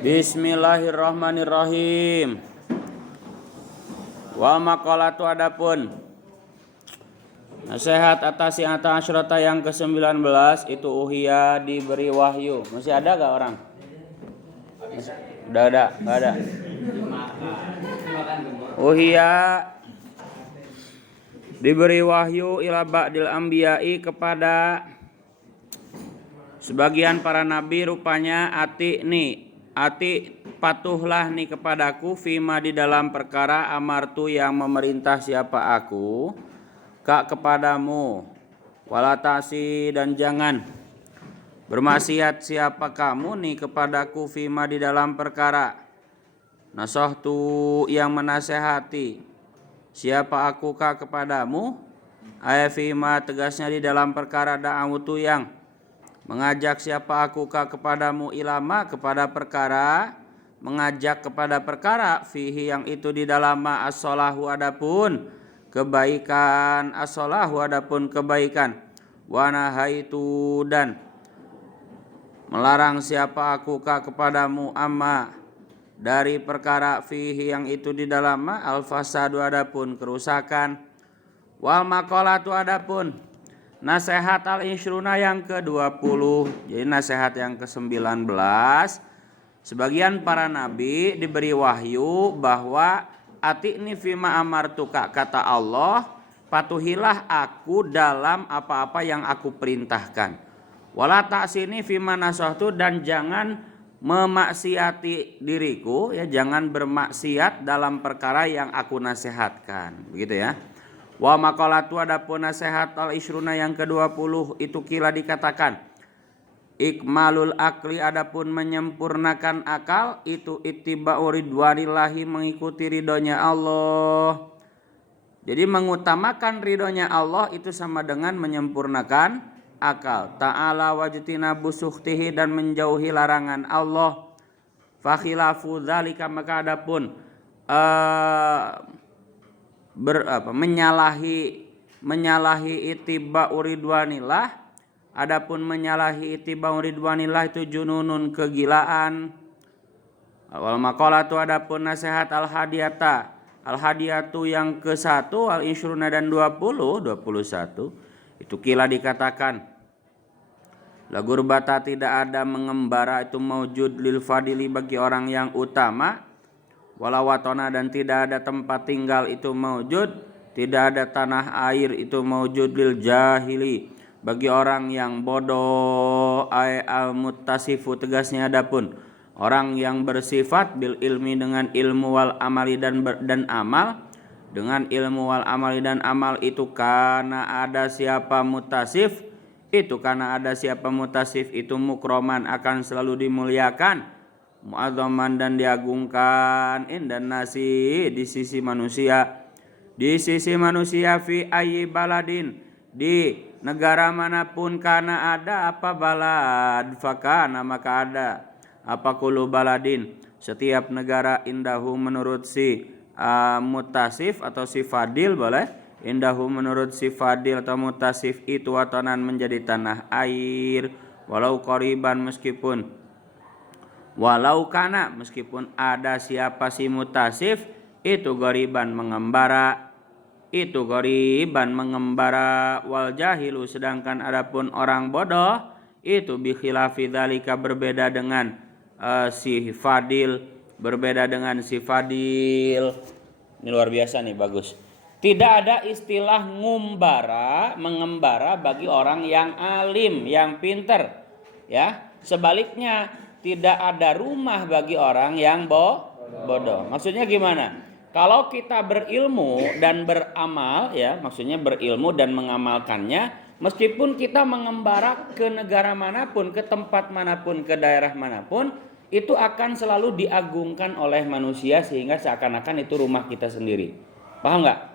Bismillahirrahmanirrahim. Wal maqalatu adapun nasihat atas yang atas asyrata yang ke-19 itu uhia diberi wahyu. Masih ada gak orang? Udah ada, gak ada. Uhia diberi wahyu ila ba'dil anbiya'i kepada sebagian para nabi, rupanya ati patuhlah nih kepadaku fima di dalam perkara amartu yang memerintah siapa aku kepadamu, wala ta'si dan jangan bermaksiat siapa kamu nih kepadaku fima di dalam perkara nasahtu yang menasehati siapa aku kepadamu, fima tegasnya di dalam perkara da'awtu yang mengajak siapa aku kepadamu ilama kepada perkara, mengajak kepada perkara fihi yang itu di dalam as-solahu adapun kebaikan, as-solahu adapun kebaikan, wa nahaitu dan melarang siapa aku kepadamu amma dari perkara fihi yang itu di dalam al-fasadu adapun kerusakan, wal maqalatu adapun nasihat al-ishruna yang ke-20. Jadi nasihat yang ke-19, sebagian para nabi diberi wahyu bahwa ati'ni fima amartuka, kata Allah, patuhilah aku dalam apa-apa yang aku perintahkan. Wala ta'sini fima nasahtu dan jangan memaksiati diriku, ya jangan bermaksiat dalam perkara yang aku nasihatkan. Begitu ya. Wa maqalatu adapun nasihat al-ishruna yang ke-20 itu kila dikatakan ikmalul akli adapun menyempurnakan akal itu ittiba'u ridwanillahi mengikuti ridhonya Allah. Jadi mengutamakan ridhonya Allah itu sama dengan menyempurnakan akal. Ta'ala wajtinabu sukhtihi dan menjauhi larangan Allah. Fa khilafu dzalika maka adapun menyalahi ittiba'u ridwanillah, adapun menyalahi ittiba'u ridwanillah itu jununun kegilaan. Wal maqalatu adapun nasihat al-hadiyatu yang ke-1 al-ishruna dan 21 itu kila dikatakan la gurbata tidak ada mengembara itu maujud lil fadili bagi orang yang utama, walawatona dan tidak ada tempat tinggal itu maujud, tidak ada tanah air itu maujud lil jahili bagi orang yang bodoh, al muttasifu tegasnya adapun orang yang bersifat bil ilmi dengan ilmu wal amali dan amal, dengan ilmu wal amali dan amal itu karena ada siapa mutasif itu itu mukroman akan selalu dimuliakan, mu'adzaman dan diagungkan, indan nasi di sisi manusia fi ayyi baladin di negara manapun kana ada apa balad fakana maka ada apa kulu baladin setiap negara indahu menurut si mutasif atau si fadil boleh, indahu menurut si fadil atau mutasif itu watanan menjadi tanah air, walau qariban meskipun ada siapa si mutasif itu goriban mengembara, wal jahilu sedangkan adapun orang bodoh itu bi khilafi dzalika berbeda dengan si fadil. Ini luar biasa nih, bagus. Tidak ada istilah mengembara bagi orang yang alim, yang pinter, ya. Sebaliknya tidak ada rumah bagi orang yang bodoh. Maksudnya gimana? Kalau kita berilmu dan beramal, ya, maksudnya berilmu dan mengamalkannya, meskipun kita mengembara ke negara manapun, ke tempat manapun, ke daerah manapun, itu akan selalu diagungkan oleh manusia sehingga seakan-akan itu rumah kita sendiri. Paham nggak?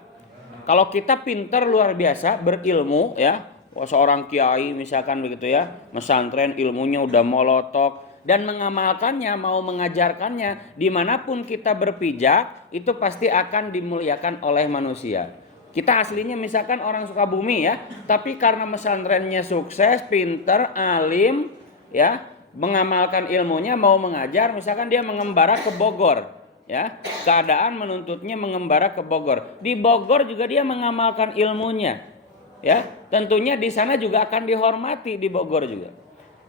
Kalau kita pintar luar biasa, berilmu, ya, seorang kiai misalkan begitu ya, pesantren ilmunya udah molotok dan mengamalkannya, mau mengajarkannya, dimanapun kita berpijak itu pasti akan dimuliakan oleh manusia. Kita aslinya misalkan orang Sukabumi ya, tapi karena pesantrennya sukses, pintar, alim, ya, mengamalkan ilmunya, mau mengajar, misalkan dia mengembara ke Bogor, ya, keadaan menuntutnya mengembara ke Bogor. Di Bogor juga dia mengamalkan ilmunya, ya, tentunya di sana juga akan dihormati di Bogor juga.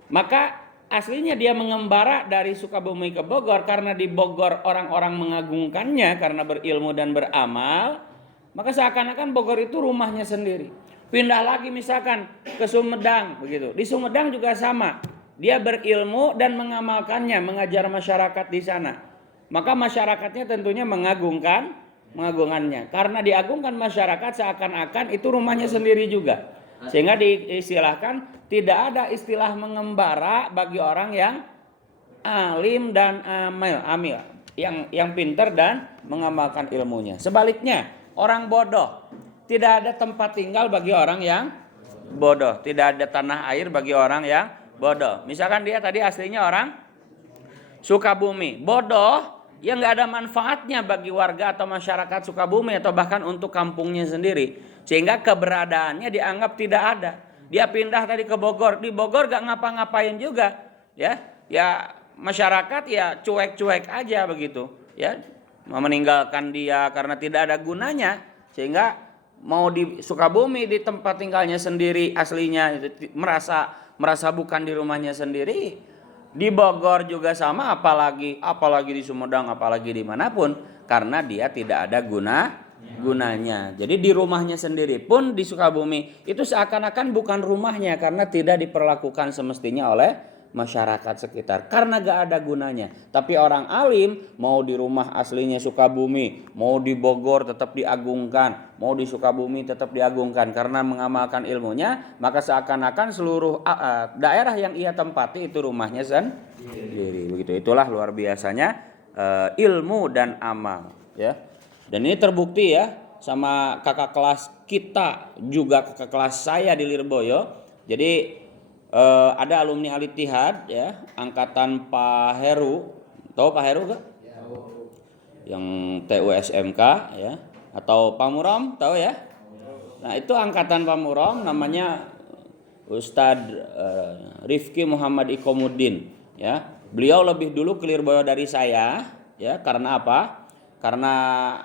Maka aslinya dia mengembara dari Sukabumi ke Bogor karena di Bogor orang-orang mengagungkannya karena berilmu dan beramal, maka seakan-akan Bogor itu rumahnya sendiri. Pindah lagi misalkan ke Sumedang begitu. Di Sumedang juga sama. Dia berilmu dan mengamalkannya, mengajar masyarakat di sana. Maka masyarakatnya tentunya mengagungannya. Karena diagungkan masyarakat seakan-akan itu rumahnya sendiri juga. Sehingga diistilahkan tidak ada istilah mengembara bagi orang yang alim dan amil, yang pintar dan mengamalkan ilmunya. Sebaliknya, orang bodoh, tidak ada tempat tinggal bagi orang yang bodoh, tidak ada tanah air bagi orang yang bodoh. Misalkan dia tadi aslinya orang Sukabumi, bodoh, yang nggak ada manfaatnya bagi warga atau masyarakat Sukabumi atau bahkan untuk kampungnya sendiri, sehingga keberadaannya dianggap tidak ada. Dia pindah tadi ke Bogor, di Bogor nggak ngapa-ngapain juga, ya masyarakat ya cuek-cuek aja begitu, ya, meninggalkan dia karena tidak ada gunanya, sehingga mau di Sukabumi di tempat tinggalnya sendiri aslinya itu merasa bukan di rumahnya sendiri. Di Bogor juga sama, apalagi di Sumedang, apalagi dimanapun, karena dia tidak ada gunanya. Jadi di rumahnya sendiri pun di Sukabumi itu seakan-akan bukan rumahnya karena tidak diperlakukan semestinya oleh masyarakat sekitar karena gak ada gunanya. Tapi orang alim mau di rumah aslinya Sukabumi, mau di Bogor tetap diagungkan, mau di Sukabumi tetap diagungkan karena mengamalkan ilmunya, maka seakan-akan seluruh daerah yang ia tempati itu rumahnya sendiri. Begitu, itulah luar biasanya ilmu dan amal, ya. Dan ini terbukti ya sama kakak kelas kita, juga kakak kelas saya di Lirboyo. Jadi ada alumni Al-Ittihad, ya, angkatan Pak Heru. Tahu Pak Heru gak? Yang TUSMK, ya, atau Pak Muram, tahu ya? Nah, itu angkatan Pak Muram, namanya Ustadz Rifki Muhammad Ikomuddin, ya. Beliau lebih dulu ke Lirboyo dari saya, ya. Karena apa? Karena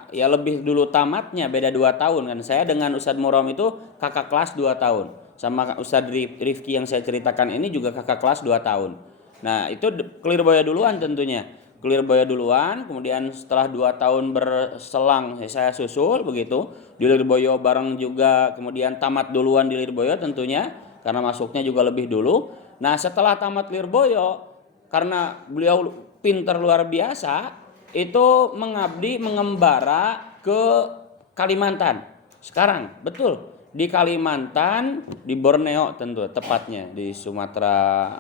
ya lebih dulu tamatnya, beda 2 tahun kan. Saya dengan Ustadz Muram itu kakak kelas 2 tahun. Sama Ustadz Rifki yang saya ceritakan ini juga kakak kelas 2 tahun. Nah, itu Lirboyo duluan tentunya. Lirboyo duluan, kemudian setelah 2 tahun berselang saya susul begitu. Di Lirboyo bareng juga, kemudian tamat duluan di Lirboyo tentunya karena masuknya juga lebih dulu. Nah, setelah tamat Lirboyo, karena beliau pintar luar biasa, itu mengabdi mengembara ke Kalimantan. Sekarang, betul. Di Kalimantan, di Borneo tentu tepatnya, di Sumatera,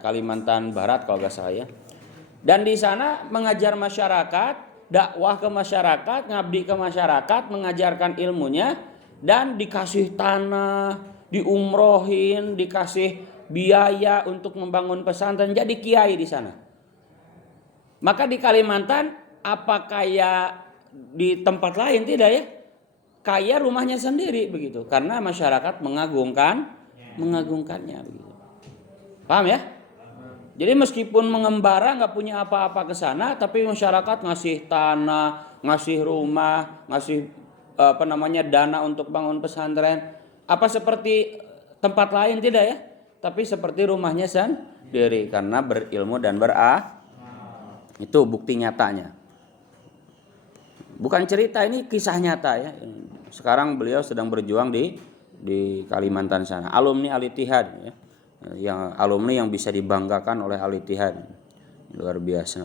Kalimantan Barat kalau nggak salah ya. Dan di sana mengajar masyarakat, dakwah ke masyarakat, ngabdi ke masyarakat, mengajarkan ilmunya, dan dikasih tanah, diumrohin, dikasih biaya untuk membangun pesantren, jadi kiai di sana. Maka di Kalimantan apa kayak di tempat lain? Tidak ya. Kaya rumahnya sendiri begitu, karena masyarakat mengagungkannya begitu. Paham ya? Jadi meskipun mengembara nggak punya apa-apa ke sana, tapi masyarakat ngasih tanah, ngasih rumah, ngasih dana untuk bangun pesantren. Apa seperti tempat lain? Tidak ya? Tapi seperti rumahnya sendiri karena berilmu dan itu bukti nyatanya. Bukan cerita, ini kisah nyata ya. Sekarang beliau sedang berjuang di Kalimantan sana. Alumni Al-Ittihad, ya. Yang alumni yang bisa dibanggakan oleh Al-Ittihad. Luar biasa.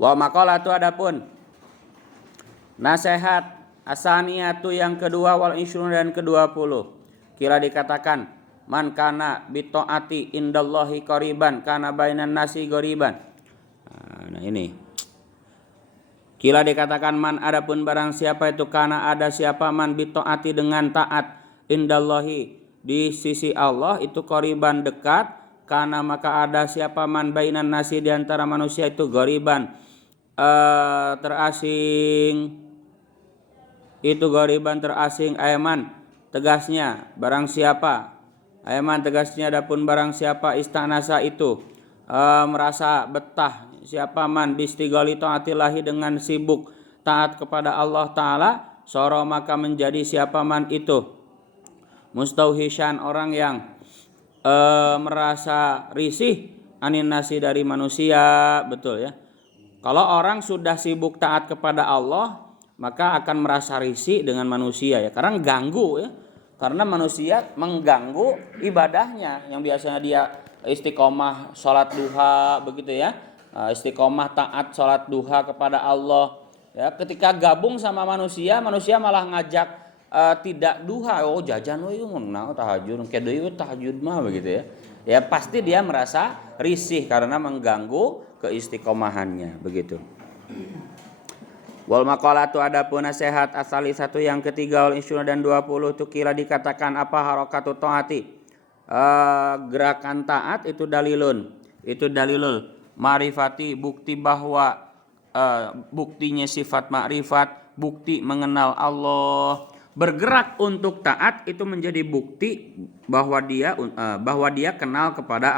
Wa maqalatu adapun nasihat asaniyatu yang kedua wal ishrun dan ke-20. Kira dikatakan man kana bi taati indallahi qariban kana bainan nasi qariban. Nah ini. Kila dikatakan man adapun barang siapa itu kana ada siapa man bitaati dengan taat indallahi di sisi Allah itu qoriban dekat, kana maka ada siapa man bainan nasi di antara manusia itu goriban terasing, itu goriban terasing ayman tegasnya barang siapa Ayaman tegasnya adapun barang siapa istanasa itu merasa betah, siapa man bistighali taatillahi dengan sibuk taat kepada Allah Ta'ala, soro maka menjadi siapa man itu mustauhishan orang yang merasa risih anin nasi dari manusia. Betul ya, kalau orang sudah sibuk taat kepada Allah maka akan merasa risih dengan manusia ya, karena ganggu ya, karena manusia mengganggu ibadahnya yang biasanya dia istiqomah sholat duha begitu ya, istiqomah taat sholat duha kepada Allah ya, ketika gabung sama manusia, manusia malah ngajak tidak duha, oh jajan we mun tahajud ke deui tahajud mah begitu ya. Ya pasti dia merasa risih karena mengganggu keistiqomahannya begitu. Wal maqalatu adapun nasihat asali satu yang ketiga wal isyuna dan 20 tukila dikatakan apa harakatu taati, gerakan taat itu dalilun, itu dalilul marifati, bukti bahwa buktinya sifat makrifat, bukti mengenal Allah. Bergerak untuk taat itu menjadi bukti bahwa dia kenal kepada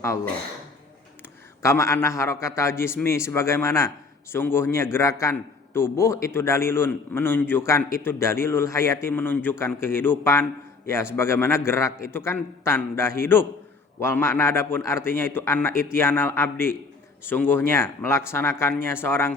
Allah. Kama anna harakatal jismi, sebagaimana sungguhnya gerakan tubuh itu dalilun, menunjukkan, itu dalilul hayati, menunjukkan kehidupan ya, sebagaimana gerak itu kan tanda hidup. Wal makna adapun artinya itu anna ityanal abdi, sungguhnya melaksanakannya seorang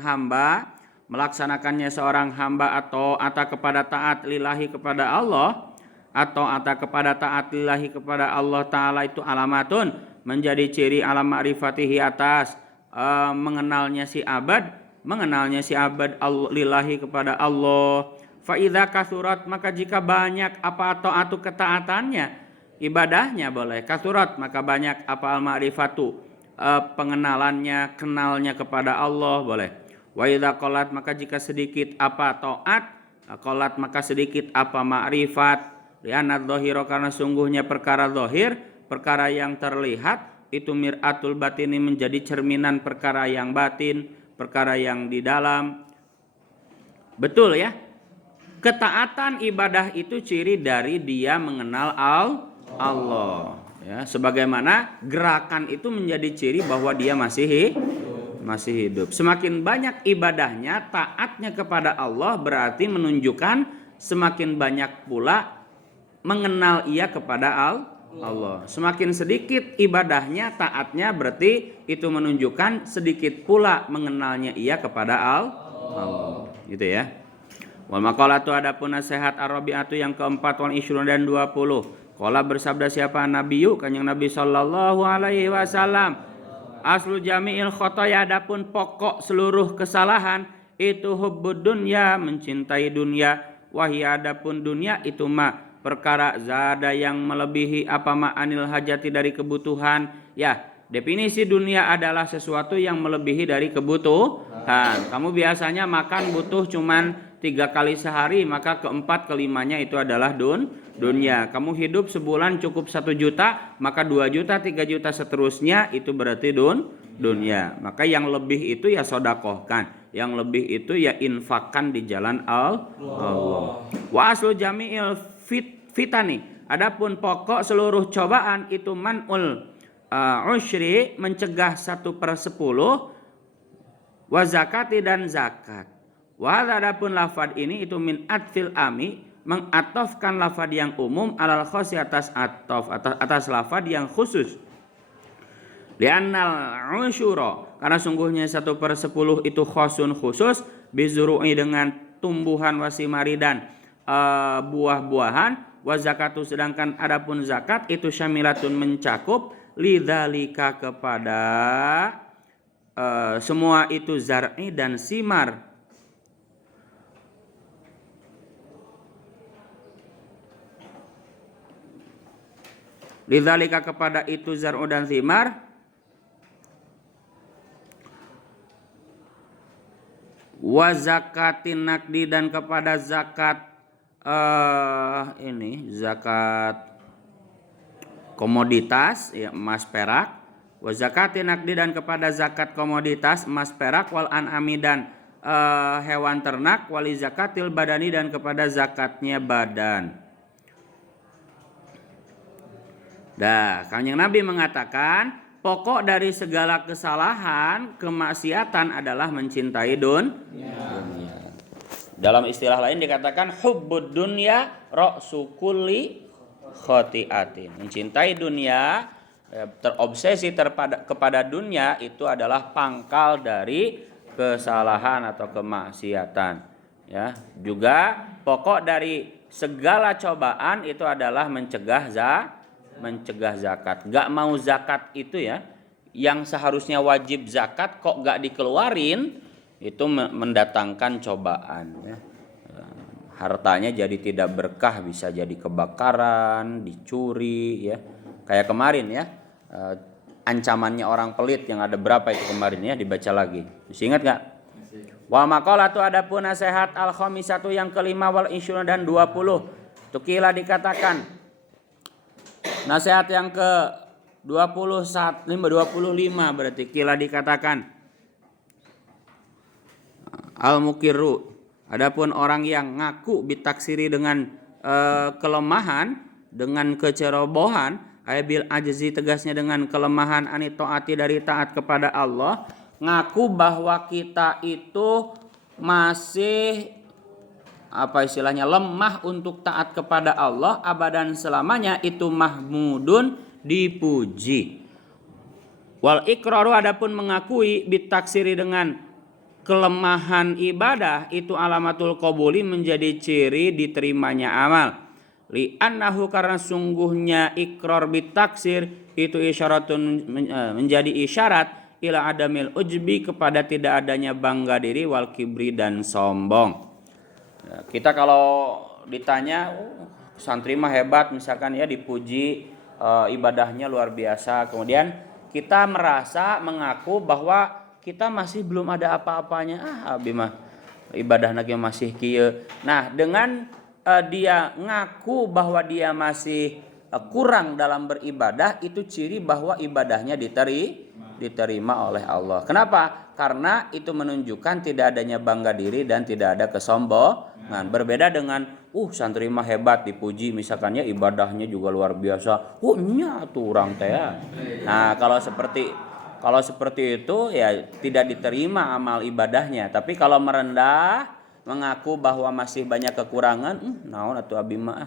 hamba atau ata kepada taat lillahi kepada Allah, atau ata kepada taat lillahi kepada Allah Ta'ala itu alamatun, menjadi ciri alam ma'rifatihi atas mengenalnya si abad lillahi kepada Allah. Fa idza kasurat, maka jika banyak apa taatu ketaatannya, ibadahnya boleh kasurat maka banyak apa al ma'rifatu pengenalannya, kenalnya kepada Allah boleh. Wa idza qalat, maka jika sedikit apa taat, qalat maka sedikit apa ma'rifat, li'anna dzahira, karena sungguhnya perkara zahir, perkara yang terlihat itu mir'atul batini, menjadi cerminan perkara yang batin, perkara yang di dalam. Betul ya, ketaatan ibadah itu ciri dari dia mengenal Allah ya, sebagaimana gerakan itu menjadi ciri bahwa dia masih hidup. Semakin banyak ibadahnya, taatnya kepada Allah, berarti menunjukkan semakin banyak pula mengenal ia kepada Allah. Semakin sedikit ibadahnya, taatnya, berarti itu menunjukkan sedikit pula mengenalnya ia kepada Allah. Gitu ya. Wal maqalatu adapun nasihat ar-rabi'atu yang keempat wal isyrun dan 20. Qala bersabda siapa Nabiyu, kanjeng Nabi sallallahu alaihi wasallam, aslu jami'il khotoya, adapun pokok seluruh kesalahan itu hubbud dunya, mencintai dunia, wahia adapun dunia itu perkara zada yang melebihi apa anil hajati dari kebutuhan ya. Definisi dunia adalah sesuatu yang melebihi dari kebutuhan. Kamu biasanya makan butuh cuman 3 kali sehari, maka keempat kelimanya itu adalah dunia. Kamu hidup sebulan cukup 1 juta, maka 2 juta, 3 juta seterusnya itu berarti dunia. Maka yang lebih itu ya sodakohkan, yang lebih itu ya infakkan di jalan Allah. Wa aslu jami'il fitani, adapun pokok seluruh cobaan itu man'ul usyri, mencegah 1/10, wa zakati dan zakat. Wa adapun lafad ini itu min atfil ami, mengatofkan lafad yang umum alal khosi atas lafad yang khusus. Li'annal usyura, karena sungguhnya 1/10 itu khosun khusus, bizuru'i dengan tumbuhan wasimari dan buah-buahan, wa zakatu sedangkan adapun zakat itu syamilatun mencakup lidzalika kepada semua itu zar'i dan simar. Lidzalika kepada itu zar'u dan simar, wa zakatin nakdi dan kepada zakat zakat komoditas ya, emas perak, wa zakatin nakdi dan kepada zakat komoditas emas perak, wal an'ami dan hewan ternak, wali zakatil badani dan kepada zakatnya badan. Kanjeng Nabi mengatakan pokok dari segala kesalahan, kemaksiatan adalah mencintai dunia. Dalam istilah lain dikatakan hubbud dunya ra'su kulli khotiatin. Mencintai dunia, terobsesi kepada dunia itu adalah pangkal dari kesalahan atau kemaksiatan. Ya, juga pokok dari segala cobaan itu adalah mencegah zakat. Gak mau zakat itu ya, yang seharusnya wajib zakat kok gak dikeluarin, itu mendatangkan cobaan ya. Hartanya jadi tidak berkah, bisa jadi kebakaran, dicuri ya. Kayak kemarin ya, ancamannya orang pelit yang ada berapa itu kemarin ya, dibaca lagi. Masih ingat gak? Wa maqalatu adapun nasihat al-khamisatu yang kelima wal isyuna dan 20. Tukila dikatakan nasihat yang ke 25 berarti kila dikatakan al-mukirru, adapun orang yang ngaku bitaksiri dengan kelemahan, dengan kecerobohan, ayabil ajzi tegasnya dengan kelemahan anitoati dari taat kepada Allah, ngaku bahwa kita itu masih lemah untuk taat kepada Allah abadan selamanya, itu mahmudun, dipuji. Wal iqraru adapun mengakui bitaksiri dengan kelemahan ibadah, itu alamatul qabuli, menjadi ciri diterimanya amal. Li annahu, karena sungguhnya ikrar bitaksir itu isyaratun, menjadi isyarat ila adamil ujbi, kepada tidak adanya bangga diri, wal kibri dan sombong. Kita kalau ditanya santri mah hebat misalkan ya, dipuji ibadahnya luar biasa, kemudian kita merasa mengaku bahwa kita masih belum ada apa-apanya, abi mah ibadahna ge masih kieu. Nah, dengan dia ngaku bahwa dia masih kurang dalam beribadah, itu ciri bahwa ibadahnya diterima oleh Allah. Kenapa? Karena itu menunjukkan tidak adanya bangga diri dan tidak ada kesombongan. Berbeda dengan santri mah hebat, dipuji misalkan ya, ibadahnya juga luar biasa. Nya tuh orang teh. Nah, kalau seperti itu ya tidak diterima amal ibadahnya. Tapi kalau merendah, mengaku bahwa masih banyak kekurangan, naon atuh abi mah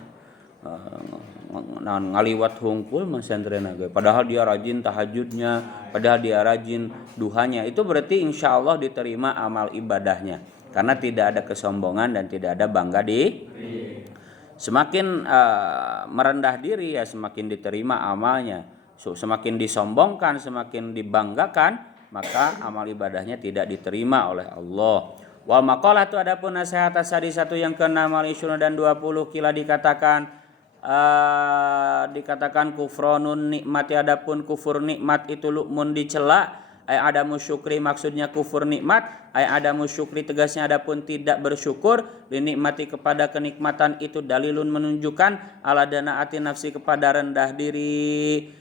ngaliwat hungkul masantrena ge. Padahal dia rajin tahajudnya, padahal dia rajin duhanya, itu berarti insya Allah diterima amal ibadahnya. Karena tidak ada kesombongan dan tidak ada bangga diri. Semakin merendah diri ya semakin diterima amalnya. Semakin disombongkan, semakin dibanggakan, maka amal ibadahnya tidak diterima oleh Allah. Wal maqalatu adapun nasihat satu yang ke-6 al-isyuna dan 20 kila dikatakan kufronun nikmati, adapun kufur nikmat itu lukmun dicela, ay adamu syukri, maksudnya kufur nikmat, ay adamu syukri tegasnya adapun tidak bersyukur, dinikmati kepada kenikmatan itu dalilun menunjukkan ala danaati nafsi, kepada rendah diri.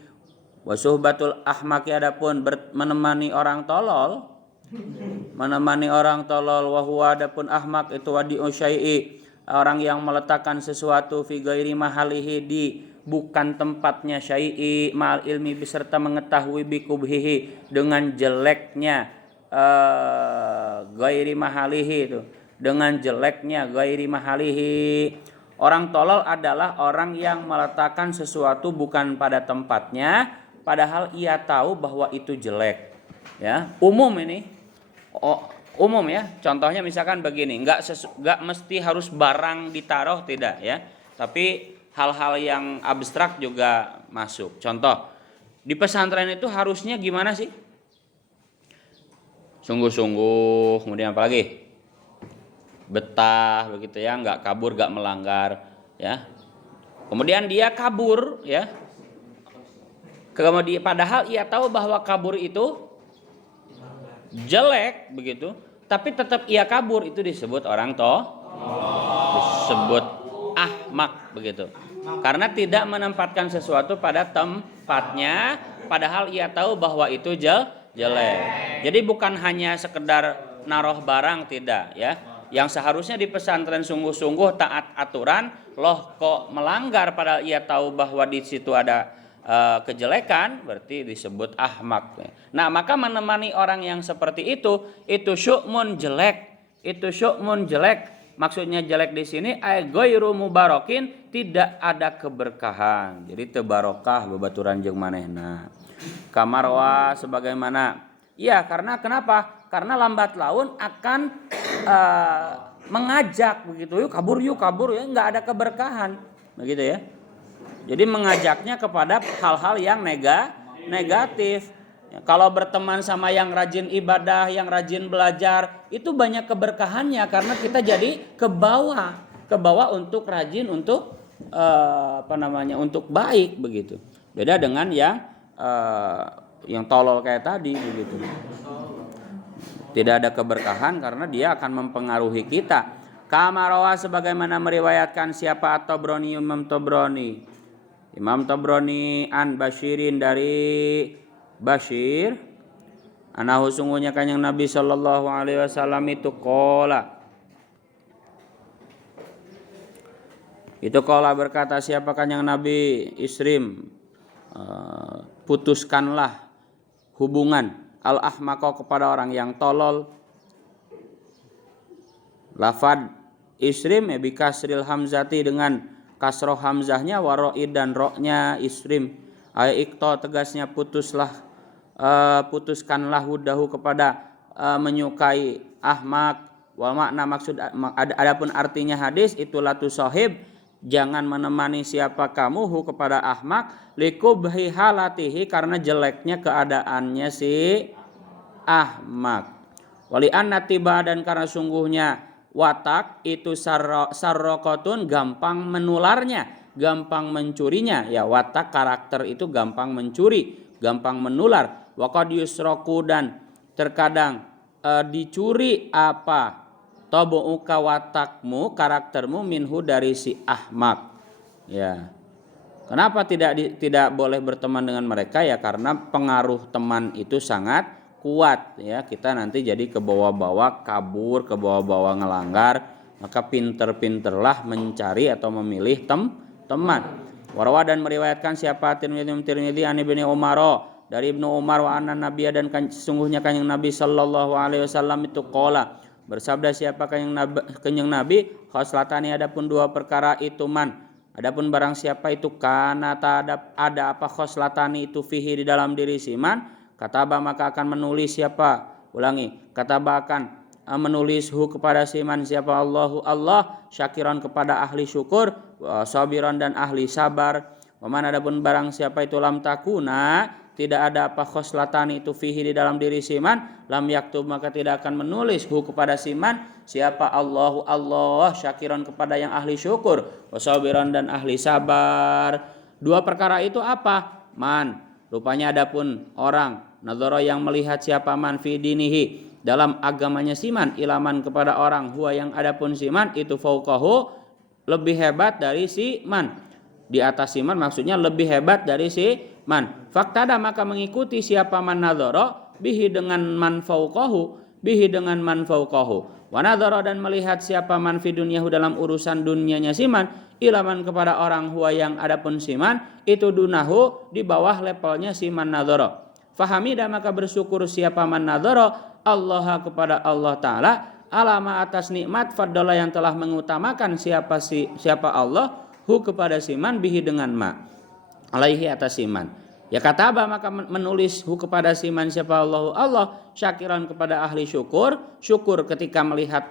Wasuhbatul ahmaki adapun menemani orang tolol, wahwa adapun ahmak itu wadi'u syai'i, orang yang meletakkan sesuatu fi ghairi mahalihi, di bukan tempatnya, syai'i ma'al ilmi beserta mengetahui bikubhihi, dengan jeleknya ghairi mahalihi, itu dengan jeleknya ghairi mahalihi. Orang tolol adalah orang yang meletakkan sesuatu bukan pada tempatnya, padahal ia tahu bahwa itu jelek. Ya, umum ya. Contohnya misalkan begini, nggak mesti harus barang ditaruh, tidak ya. Tapi hal-hal yang abstrak juga masuk. Contoh, di pesantren itu harusnya gimana sih? Sungguh-sungguh, kemudian apa lagi? Betah begitu ya, nggak kabur, nggak melanggar ya. Kemudian dia kabur ya. Kemudian padahal ia tahu bahwa kabur itu jelek begitu, tapi tetap ia kabur, itu disebut orang disebut ahmak begitu. Karena tidak menempatkan sesuatu pada tempatnya, padahal ia tahu bahwa itu jelek. Jadi bukan hanya sekedar naruh barang, tidak ya. Yang seharusnya di pesantren sungguh-sungguh taat aturan, loh kok melanggar padahal ia tahu bahwa di situ ada kejelekan, berarti disebut ahmak. Nah, maka menemani orang yang seperti itu syu'mun jelek. Itu syu'mun jelek. Maksudnya jelek di sini ghairu mubarakin, tidak ada keberkahan. Jadi teu barokah babaturan jeung manehna. Kamarwa sebagaimana, ya karena kenapa? Karena lambat laun akan mengajak begitu, yuk kabur ya, nggak ada keberkahan begitu ya. Jadi mengajaknya kepada hal-hal yang negatif. Ya, kalau berteman sama yang rajin ibadah, yang rajin belajar, itu banyak keberkahannya karena kita jadi ke bawah untuk rajin, untuk untuk baik begitu. Beda dengan yang tolol kayak tadi begitu. Tidak ada keberkahan karena dia akan mempengaruhi kita. Kamarawa sebagaimana meriwayatkan siapa At-Tabrani, Imam Tabrani an Bashirin dari Bashir, anahu sungguhnya kanjeng Nabi sallallahu alaihi wasallam itu qala. Itu qala berkata siapa kanjeng Nabi, Isrim, putuskanlah hubungan al-ahmaqa kepada orang yang tolol. Lafad Isrim bi kasril hamzati dengan kasroh hamzahnya, waroid dan roknya Isrim. Ikto tegasnya putuskanlah hudahu kepada menyukai ahmak. Wal makna maksud adapun artinya hadis itu latu sahib, jangan menemani siapa kamu hu kepada ahmak, likubhi halatihi karena jeleknya keadaannya si ahmak. Wali anna tiba dan karena sungguhnya watak itu sarrokotun gampang menularnya, gampang mencurinya. Ya, watak karakter itu gampang mencuri, gampang menular. Waqad yusroku dan terkadang dicuri apa tabu'uka watakmu, karaktermu minhu dari si ahmak. Ya. Kenapa tidak boleh berteman dengan mereka? Ya karena pengaruh teman itu sangat kuat ya. Kita nanti jadi ke bawah-bawah kabur, ke bawah-bawah ngelanggar, maka pinter-pinterlah mencari atau memilih teman. Warwa dan meriwayatkan siapa Tirmidzi an Ibnu Umar dari Ibnu Umar wa anna Nabiya dan sesungguhnya kanjeng Nabi sallallahu alaihi wasallam itu qala bersabda siapa kanjeng Nabi khoslatani adapun dua perkara itu adapun barang siapa itu kana ada apa khoslatani itu fihi di dalam diri siman kataba maka akan menulis siapa kataba akan menulis hu kepada siman siapa Allah syakiran kepada ahli syukur sabiran dan ahli sabar. Waman adapun barang siapa itu lam takuna tidak ada apa khoslatani itu fihi di dalam diri siman lam yaktub maka tidak akan menulis hu kepada siman siapa Allah syakiran kepada yang ahli syukur wasabiran dan ahli sabar. Dua perkara itu apa? Rupanya adapun orang nadhara yang melihat siapa man fi dinihi dalam agamanya siman ilaman kepada orang huwa yang adapun siman itu fauqahu lebih hebat dari siman. Di atas siman maksudnya lebih hebat dari si man. Faktada maka mengikuti siapa man nadhara bihi dengan man fauqahu wa nadhara dan melihat siapa man fi dunyahu dalam urusan dunianya siman ilaman kepada orang huwa yang adapun siman itu dunahu di bawah levelnya siman nadhara. Fahamida maka bersyukur siapa man nadhara Allah kepada Allah taala alama atas nikmat fadala yang telah mengutamakan siapa Allah hu kepada siman bihi dengan alaihi atas siman. Ya kataba maka menulis hu kepada siman siapa Allah syakiran kepada ahli syukur ketika melihat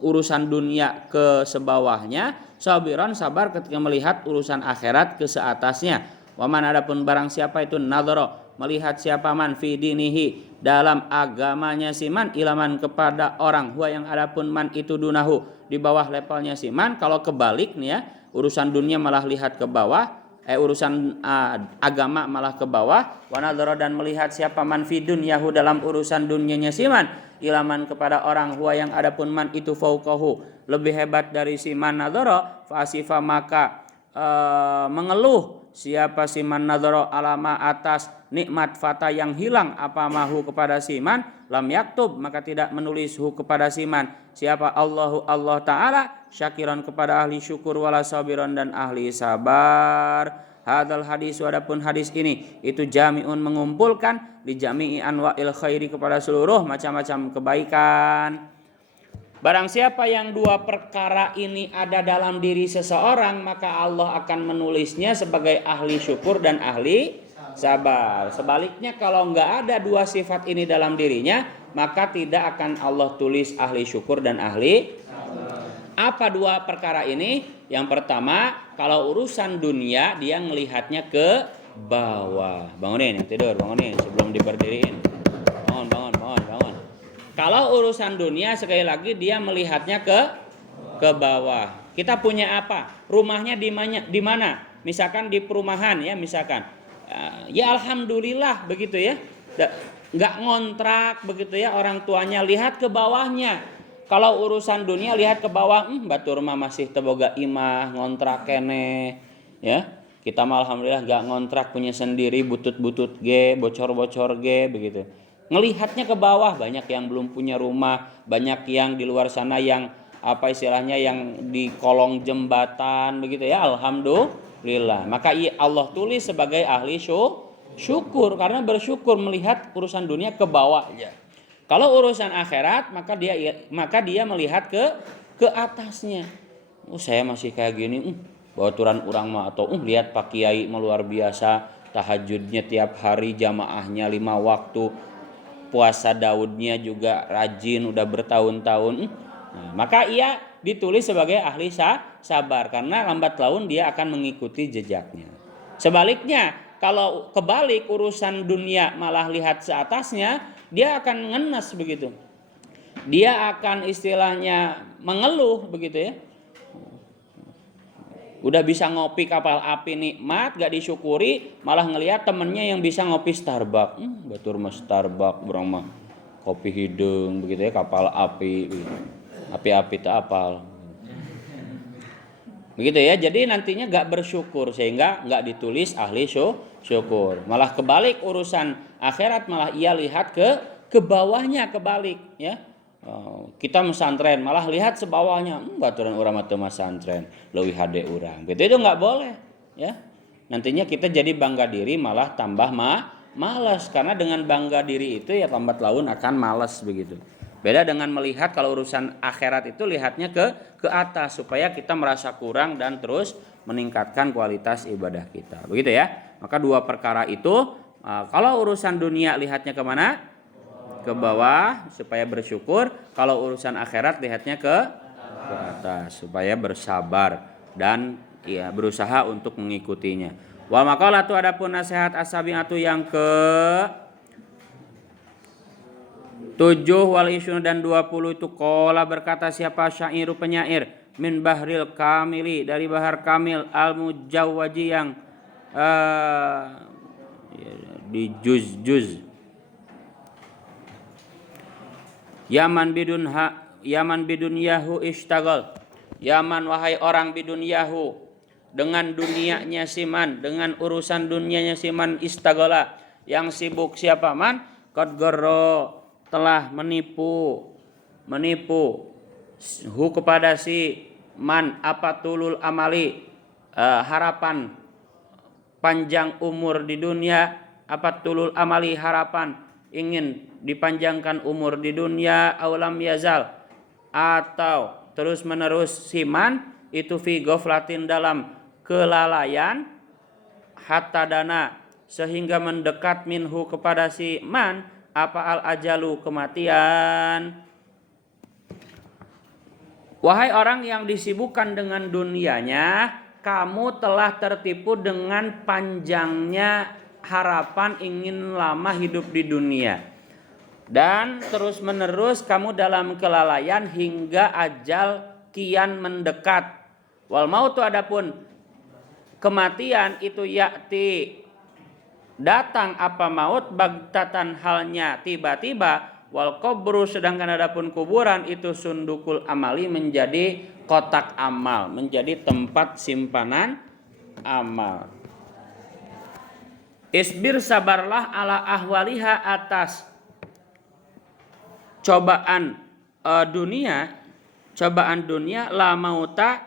urusan dunia ke sebawahnya, sabiran sabar ketika melihat urusan akhirat ke seatasnya. Waman adapun barang siapa itu nadhara melihat siapa man fi dinihi dalam agamanya siman ilaman kepada orang huwa yang adapun man itu dunahu di bawah levelnya siman. Kalau kebalik nih ya, urusan dunia malah lihat ke bawah, urusan agama malah ke bawah. Wa nadhara dan melihat siapa man fi dunyahu dalam urusan dunianya siman ilaman kepada orang huwa yang adapun man itu fauqahu lebih hebat dari siman nadhara fasifa maka mengeluh siapa siman nadhara alama atas nikmat fata yang hilang apa mahu kepada siman lam yaktub maka tidak menulis hu kepada siman siapa Allah taala syakiran kepada ahli syukur wala sabiran dan ahli sabar. Hadzal hadis, adapun hadis ini itu jami'un mengumpulkan li jami'i anwa'il khairi kepada seluruh macam-macam kebaikan. Barang siapa yang dua perkara ini ada dalam diri seseorang, maka Allah akan menulisnya sebagai ahli syukur dan ahli sabar. Sebaliknya kalau nggak ada dua sifat ini dalam dirinya, maka tidak akan Allah tulis ahli syukur dan ahli sabar. Apa dua perkara ini? Yang pertama, kalau urusan dunia dia melihatnya ke bawah. Bangunin yang tidur, bangunin sebelum diberdiriin. Bangun. Kalau urusan dunia sekali lagi dia melihatnya ke bawah. Kita punya apa? Rumahnya di mana? Misalkan di perumahan ya, misalkan. Ya alhamdulillah begitu ya. Nggak ngontrak begitu ya, orang tuanya lihat ke bawahnya. Kalau urusan dunia lihat ke bawah, batur mah masih teboga imah, ngontrak kene ya. Kita mah alhamdulillah nggak ngontrak, punya sendiri, butut-butut ge, bocor-bocor ge begitu. Ngelihatnya ke bawah, banyak yang belum punya rumah, banyak yang di luar sana yang apa istilahnya yang di kolong jembatan begitu ya, alhamdulillah. Maka Allah tulis sebagai ahli syukur karena bersyukur melihat urusan dunia ke bawah aja. Kalau urusan akhirat maka dia melihat ke atasnya. Saya masih kayak gini, baturan urang mah atau lihat Pak Kiai luar biasa, tahajudnya tiap hari, jamaahnya 5 waktu. Puasa Daudnya juga rajin udah bertahun-tahun. Nah, maka ia ditulis sebagai ahli sabar karena lambat laun dia akan mengikuti jejaknya. Sebaliknya, kalau kebalik urusan dunia malah lihat seatasnya, dia akan ngenes begitu. Dia akan istilahnya mengeluh begitu ya. Udah bisa ngopi kapal api nikmat, gak disyukuri, malah ngelihat temennya yang bisa ngopi Starbucks. Batur mah Starbucks, burang mah kopi hidung begitu ya, kapal api begitu. Api-api tak apal. Begitu ya, jadi nantinya gak bersyukur sehingga gak ditulis ahli syukur. Malah kebalik urusan akhirat, malah ia lihat ke bawahnya, kebalik ya. Kita mesantren malah lihat sebawahnya, baturan urang mah teu mesantren, leuwih hade urang. Gitu itu enggak boleh, ya. Nantinya kita jadi bangga diri malah tambah malas karena dengan bangga diri itu ya lambat laun akan malas begitu. Beda dengan melihat kalau urusan akhirat itu lihatnya ke atas supaya kita merasa kurang dan terus meningkatkan kualitas ibadah kita. Begitu ya. Maka dua perkara itu kalau urusan dunia lihatnya kemana? Ke bawah supaya bersyukur, kalau urusan akhirat lihatnya ke atas supaya bersabar dan ya berusaha untuk mengikutinya. Wal maqalatu adapun nasihat as-sabi'atu yang ke 7 wal isyun dan 20 itu qala berkata siapa syairu penyair min bahril kamili dari bahar kamil al mujawwaji yang di juz-juz Yaman bidun yahu ishtagal. Yaman wahai orang bidun yahu, dengan dunianya siman, dengan urusan dunianya siman istagala, yang sibuk siapa man? Qad garra telah menipu hu kepada si man apa tulul amali harapan panjang umur di dunia, apa tulul amali harapan ingin dipanjangkan umur di dunia, aulam yazal atau terus menerus siman itu fi ghaflatin dalam kelalaian, hatta dana sehingga mendekat minhu kepada si man apa al ajalu kematian. Wahai orang yang disibukkan dengan dunianya, kamu telah tertipu dengan panjangnya harapan ingin lama hidup di dunia. Dan terus menerus kamu dalam kelalaian hingga ajal kian mendekat. Wal mautu adapun kematian itu yakti datang apa maut bagtatan halnya tiba-tiba. Wal qabru sedangkan adapun kuburan itu sundukul amali menjadi kotak amal, menjadi tempat simpanan amal. Isbir sabarlah ala ahwaliha atas cobaan dunia la mauta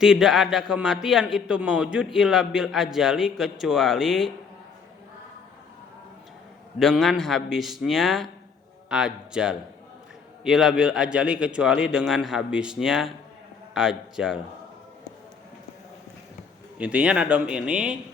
Tidak ada kematian itu maujud illa bil ajali, kecuali dengan habisnya ajal. Illa bil ajali, kecuali dengan habisnya ajal. Intinya nadom ini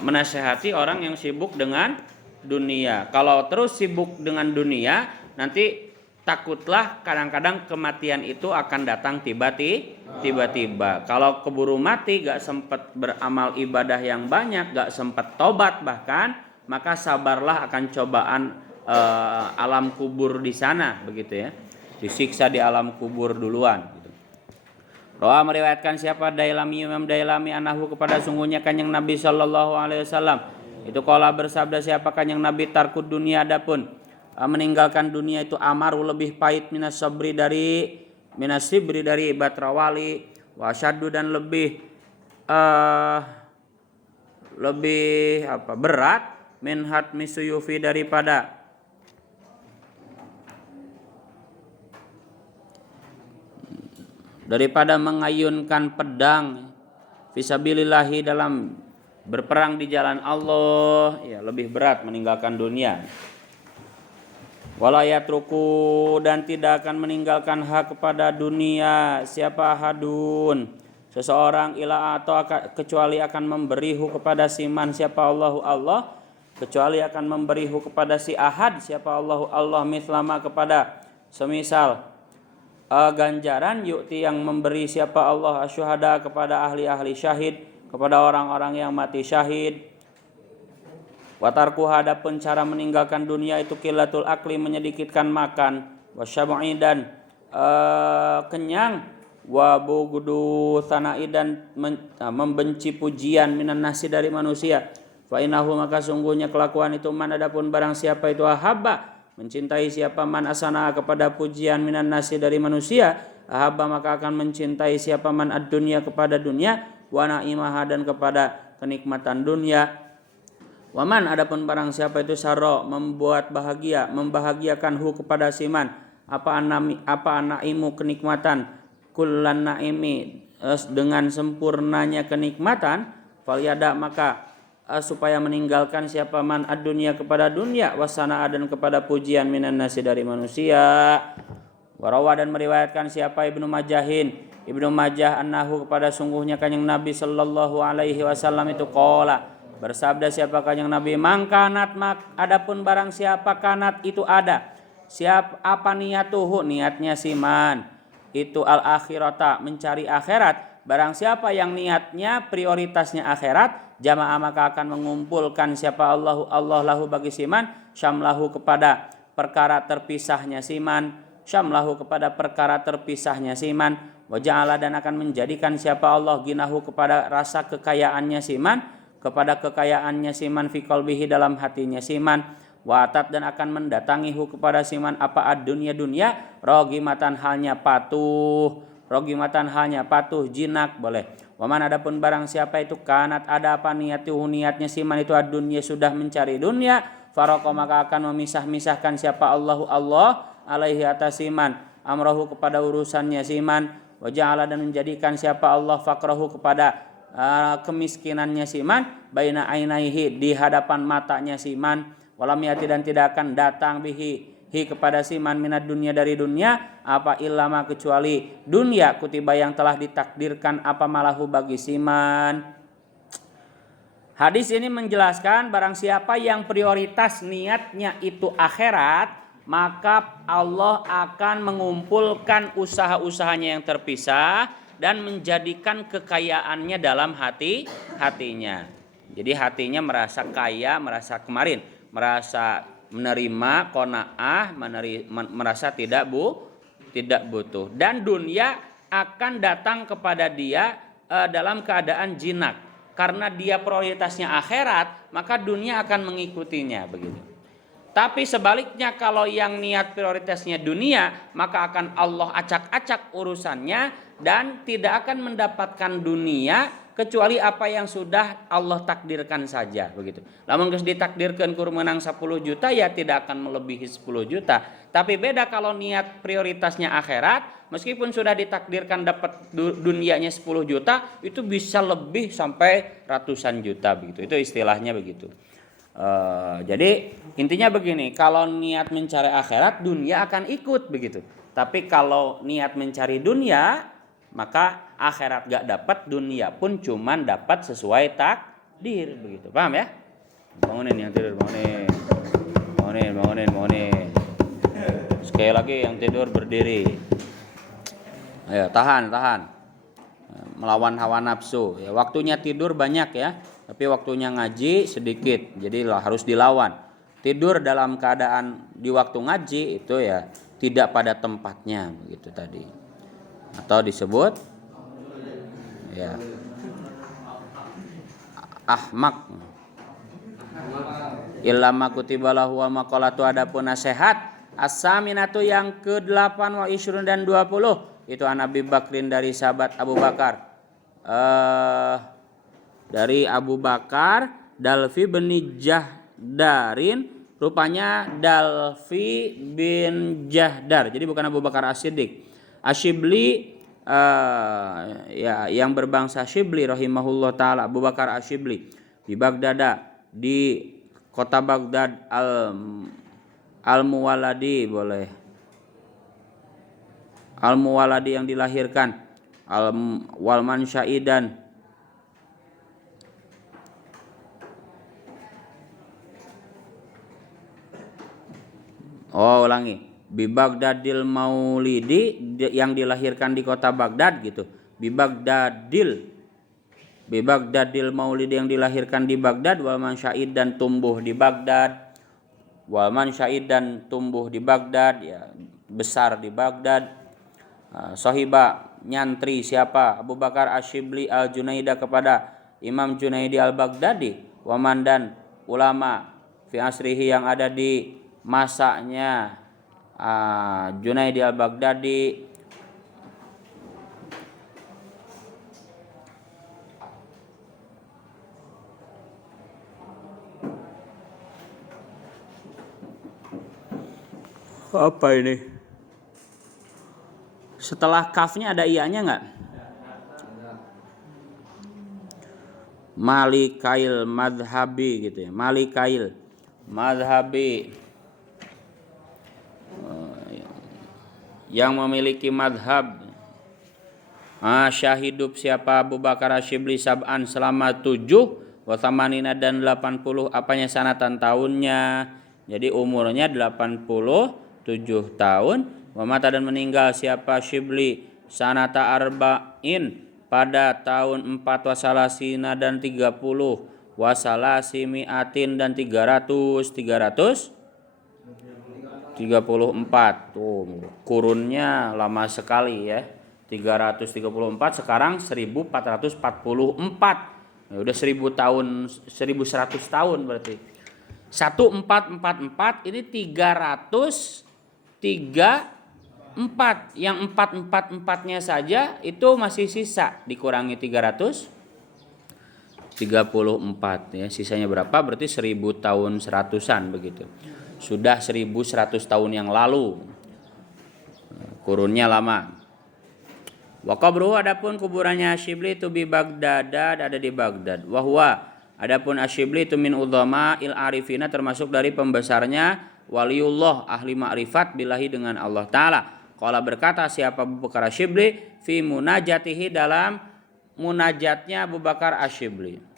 menasehati orang yang sibuk dengan dunia. Kalau terus sibuk dengan dunia, nanti takutlah kadang-kadang kematian itu akan datang tiba-tiba. Kalau keburu mati, gak sempat beramal ibadah yang banyak, gak sempat tobat bahkan, maka sabarlah akan cobaan alam kubur di sana, begitu ya. Disiksa di alam kubur duluan. Gitu. Rawa meriwayatkan siapa Dailami, Imam Dailami anahu kepada sungguhnya kanjeng Nabi Shallallahu Alaihi Wasallam itu qala bersabda siapa kanjeng Nabi tarkud dunia adapun meninggalkan dunia itu amaru lebih pahit minas sibri dari batrawali wasyaddu dan lebih berat min hatmi suyufi daripada mengayunkan pedang fisabilillahi dalam berperang di jalan Allah, ya lebih berat meninggalkan dunia. Wala yatruku dan tidak akan meninggalkan hak kepada dunia siapa ahadun seseorang ila atau kecuali akan memberihu kepada siman siapa Allahu Allah, kecuali akan memberihu kepada si ahad siapa Allahu Allah mislama kepada semisal ganjaran yukti yang memberi siapa Allah asyuhada kepada ahli-ahli syahid, kepada orang-orang yang mati syahid. Watarku hadapun cara meninggalkan dunia itu qillatul akli menyedikitkan makan, wasyab'i dan kenyang, wabughdu sanai dan membenci pujian minan nasi dari manusia. Fa innahu maka sungguhnya kelakuan itu man adapun barang siapa itu ahabba mencintai siapa man asana kepada pujian minan nasi dari manusia, ahabba maka akan mencintai siapa man ad-dunya kepada dunia, wa na'imaha dan kepada kenikmatan dunia. Waman adapun barang siapa itu saro membahagiakan hu kepada siman apa anaimu kenikmatan kullan naimi dengan sempurnanya kenikmatan falyada maka supaya meninggalkan siapa man ad-dunya kepada dunia wasana dan kepada pujian minan nasi dari manusia. Warawa dan meriwayatkan siapa Ibnu Majah annahu kepada sungguhnya kanjeng Nabi sallallahu alaihi wasallam itu qala bersabda siapa kanjeng Nabi mangkanat adapun barang siapa kanat itu ada siap apa niatuhu niatnya siman itu al akhirata mencari akhirat barang siapa yang niatnya prioritasnya akhirat jamaah maka akan mengumpulkan siapa Allah lahu bagi siman syamlahu kepada perkara terpisahnya siman wa ja'ala dan akan menjadikan siapa Allah ginahu kepada rasa kekayaannya siman kepada kekayaannya siman fi qalbihi dalam hatinya siman watat dan akan mendatangi hu kepada siman apa ad-dunya dunia rogimatan halnya patuh jinak boleh. Waman adapun barang siapa itu kanat ada apa niatnya siman itu ad-dunya sudah mencari dunia faraqo maka akan memisah-misahkan siapa Allah alaihi atas siman amrohu kepada urusannya siman wa ja'ala dan menjadikan siapa Allah faqrahu kepada kemiskinannya siman baina ainaihi di hadapan matanya siman walam yati dan tidak akan datang bihi kepada siman minad dunia dari dunia apa illama kecuali dunia kutiba yang telah ditakdirkan apa malahu bagi siman. Hadis ini menjelaskan barang siapa yang prioritas niatnya itu akhirat maka Allah akan mengumpulkan usaha-usahanya yang terpisah dan menjadikan kekayaannya dalam hatinya. Jadi hatinya merasa kaya, merasa menerima qanaah, merasa tidak butuh. Dan dunia akan datang kepada dia dalam keadaan jinak. Karena dia prioritasnya akhirat, maka dunia akan mengikutinya begitu. Tapi sebaliknya kalau yang niat prioritasnya dunia, maka akan Allah acak-acak urusannya dan tidak akan mendapatkan dunia kecuali apa yang sudah Allah takdirkan saja begitu. Lamun geus ditakdirkan kur menang 10 juta ya tidak akan melebihi 10 juta. Tapi beda kalau niat prioritasnya akhirat, meskipun sudah ditakdirkan dapat dunianya 10 juta, itu bisa lebih sampai ratusan juta begitu. Itu istilahnya begitu. Jadi intinya begini, kalau niat mencari akhirat, dunia akan ikut begitu. Tapi kalau niat mencari dunia, maka akhirat gak dapat, dunia pun cuman dapat sesuai takdir begitu. Paham ya? Bangunin yang tidur, bangunin. Sekali lagi yang tidur berdiri. Ayo tahan. Melawan hawa nafsu. Ya, waktunya tidur banyak ya, tapi waktunya ngaji sedikit. Jadi harus dilawan. Tidur dalam keadaan di waktu ngaji itu ya tidak pada tempatnya begitu tadi. Atau disebut ya ahmak. Ilama kutibalahu wa maqalatu, adapun nasihat as-saminatu yang ke-8 wa isyrun dan 20 itu an Abi Bakrin dari sahabat Abu Bakar. Dari Abu Bakar Dalfi bin Jahdarin, rupanya Dalfi bin Jahdar. Jadi bukan Abu Bakar As-Siddiq. Asyibli ya yang berbangsa Syibli rahimahullah taala, Abu Bakar Asyibli di Baghdad, di kota Baghdad, Al-Muwaladi boleh. Al-Muwaladi yang dilahirkan, Walman Syaidan ulangi. Bi Baghdadil Maulidi yang dilahirkan di kota Baghdad gitu. Bi Baghdadil Maulidi yang dilahirkan di Baghdad, Walman Syahid dan tumbuh di Baghdad. Walman Syahid dan tumbuh di Baghdad ya, besar di Baghdad. Sohiba nyantri siapa? Abu Bakar Asyibli Al-Junaida kepada Imam Junaidi Al-Baghdadi. Waman dan ulama fi asrihi yang ada di masanya Junaidi Al-Baghdadi. Apa ini? Setelah kafnya ada iya-nya enggak? Malikail madhabi gitu ya. Malikail madhabi, yang memiliki madhab. Syahidub siapa? Abu Bakar Asyibli sab'an selama 7 wa thamanina dan 80 apanya sanatan tahunnya. Jadi umurnya 87 tahun. Wa mata dan meninggal siapa? Syibli sanata arba'in pada tahun 4 wasalasina dan 30 wasalasimiatin dan 334. Tuh kurunnya lama sekali ya. 334 sekarang 1444. Ya udah 1000 tahun, 1100 tahun berarti. 1444 ini 334. Yang 444-nya saja itu masih sisa, dikurangi 334 ya. Sisanya berapa? Berarti 1000 tahun 100-an begitu. Sudah 1100 tahun yang lalu. Kurunnya lama. Wa qabruhu, adapun kuburannya Asyibli itu bi Baghdad, ada di Baghdad. Wa huwa, adapun Asyibli itu min udhama il arifina, termasuk dari pembesarnya waliullah, ahli ma'rifat billahi dengan Allah taala. Qala berkata siapa Abu Bakar Asyibli fi munajatihi, dalam munajatnya Abu Bakar Asyibli.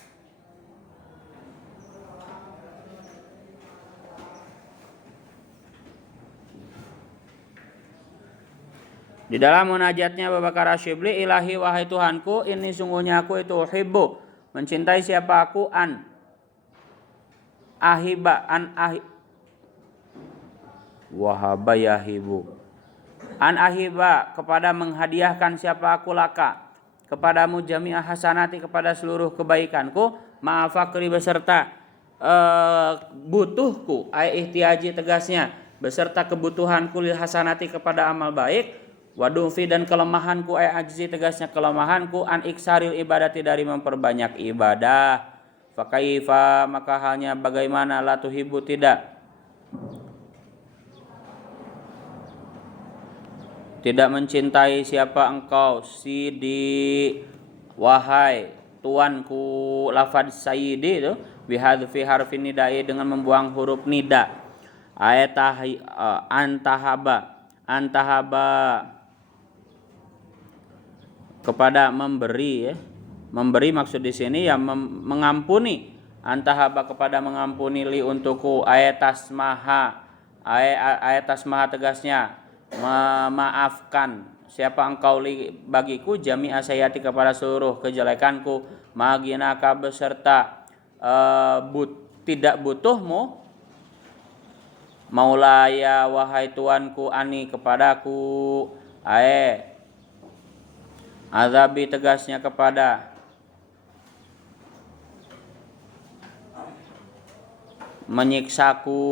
Di dalam munajatnya Abu Bakar Asyibli, ilahi wahai Tuhanku, ini sungguhnya aku itu uhibbu, mencintai siapa aku, wahaba yahibu, ahiba kepada menghadiahkan siapa aku laka kepadamu jami'ah hasanati, kepada seluruh kebaikanku, ma'afakri beserta butuhku, ai ihtiyaji tegasnya beserta kebutuhanku lil hasanati kepada amal baik, Wadufi dan kelemahanku ajzi tegasnya kelemahanku an iksaril ibadati dari memperbanyak ibadah. Fakaifa maka halnya bagaimana la tuhibbu tidak mencintai siapa engkau sidi wahai tuanku. Lafad sayyidi itu bihadfi harfin nidai dengan membuang huruf nida. Antahaba kepada memberi ya. Memberi maksud di sini ya mengampuni. Antahaba kepada mengampuni li untukku ayatas maha tegasnya memaafkan siapa engkau li bagiku jami asayati kepada seluruh kejelekanku maginaka beserta tidak butuhmu maulaya wahai tuanku ani kepadaku azabi tegasnya kepada menyiksaku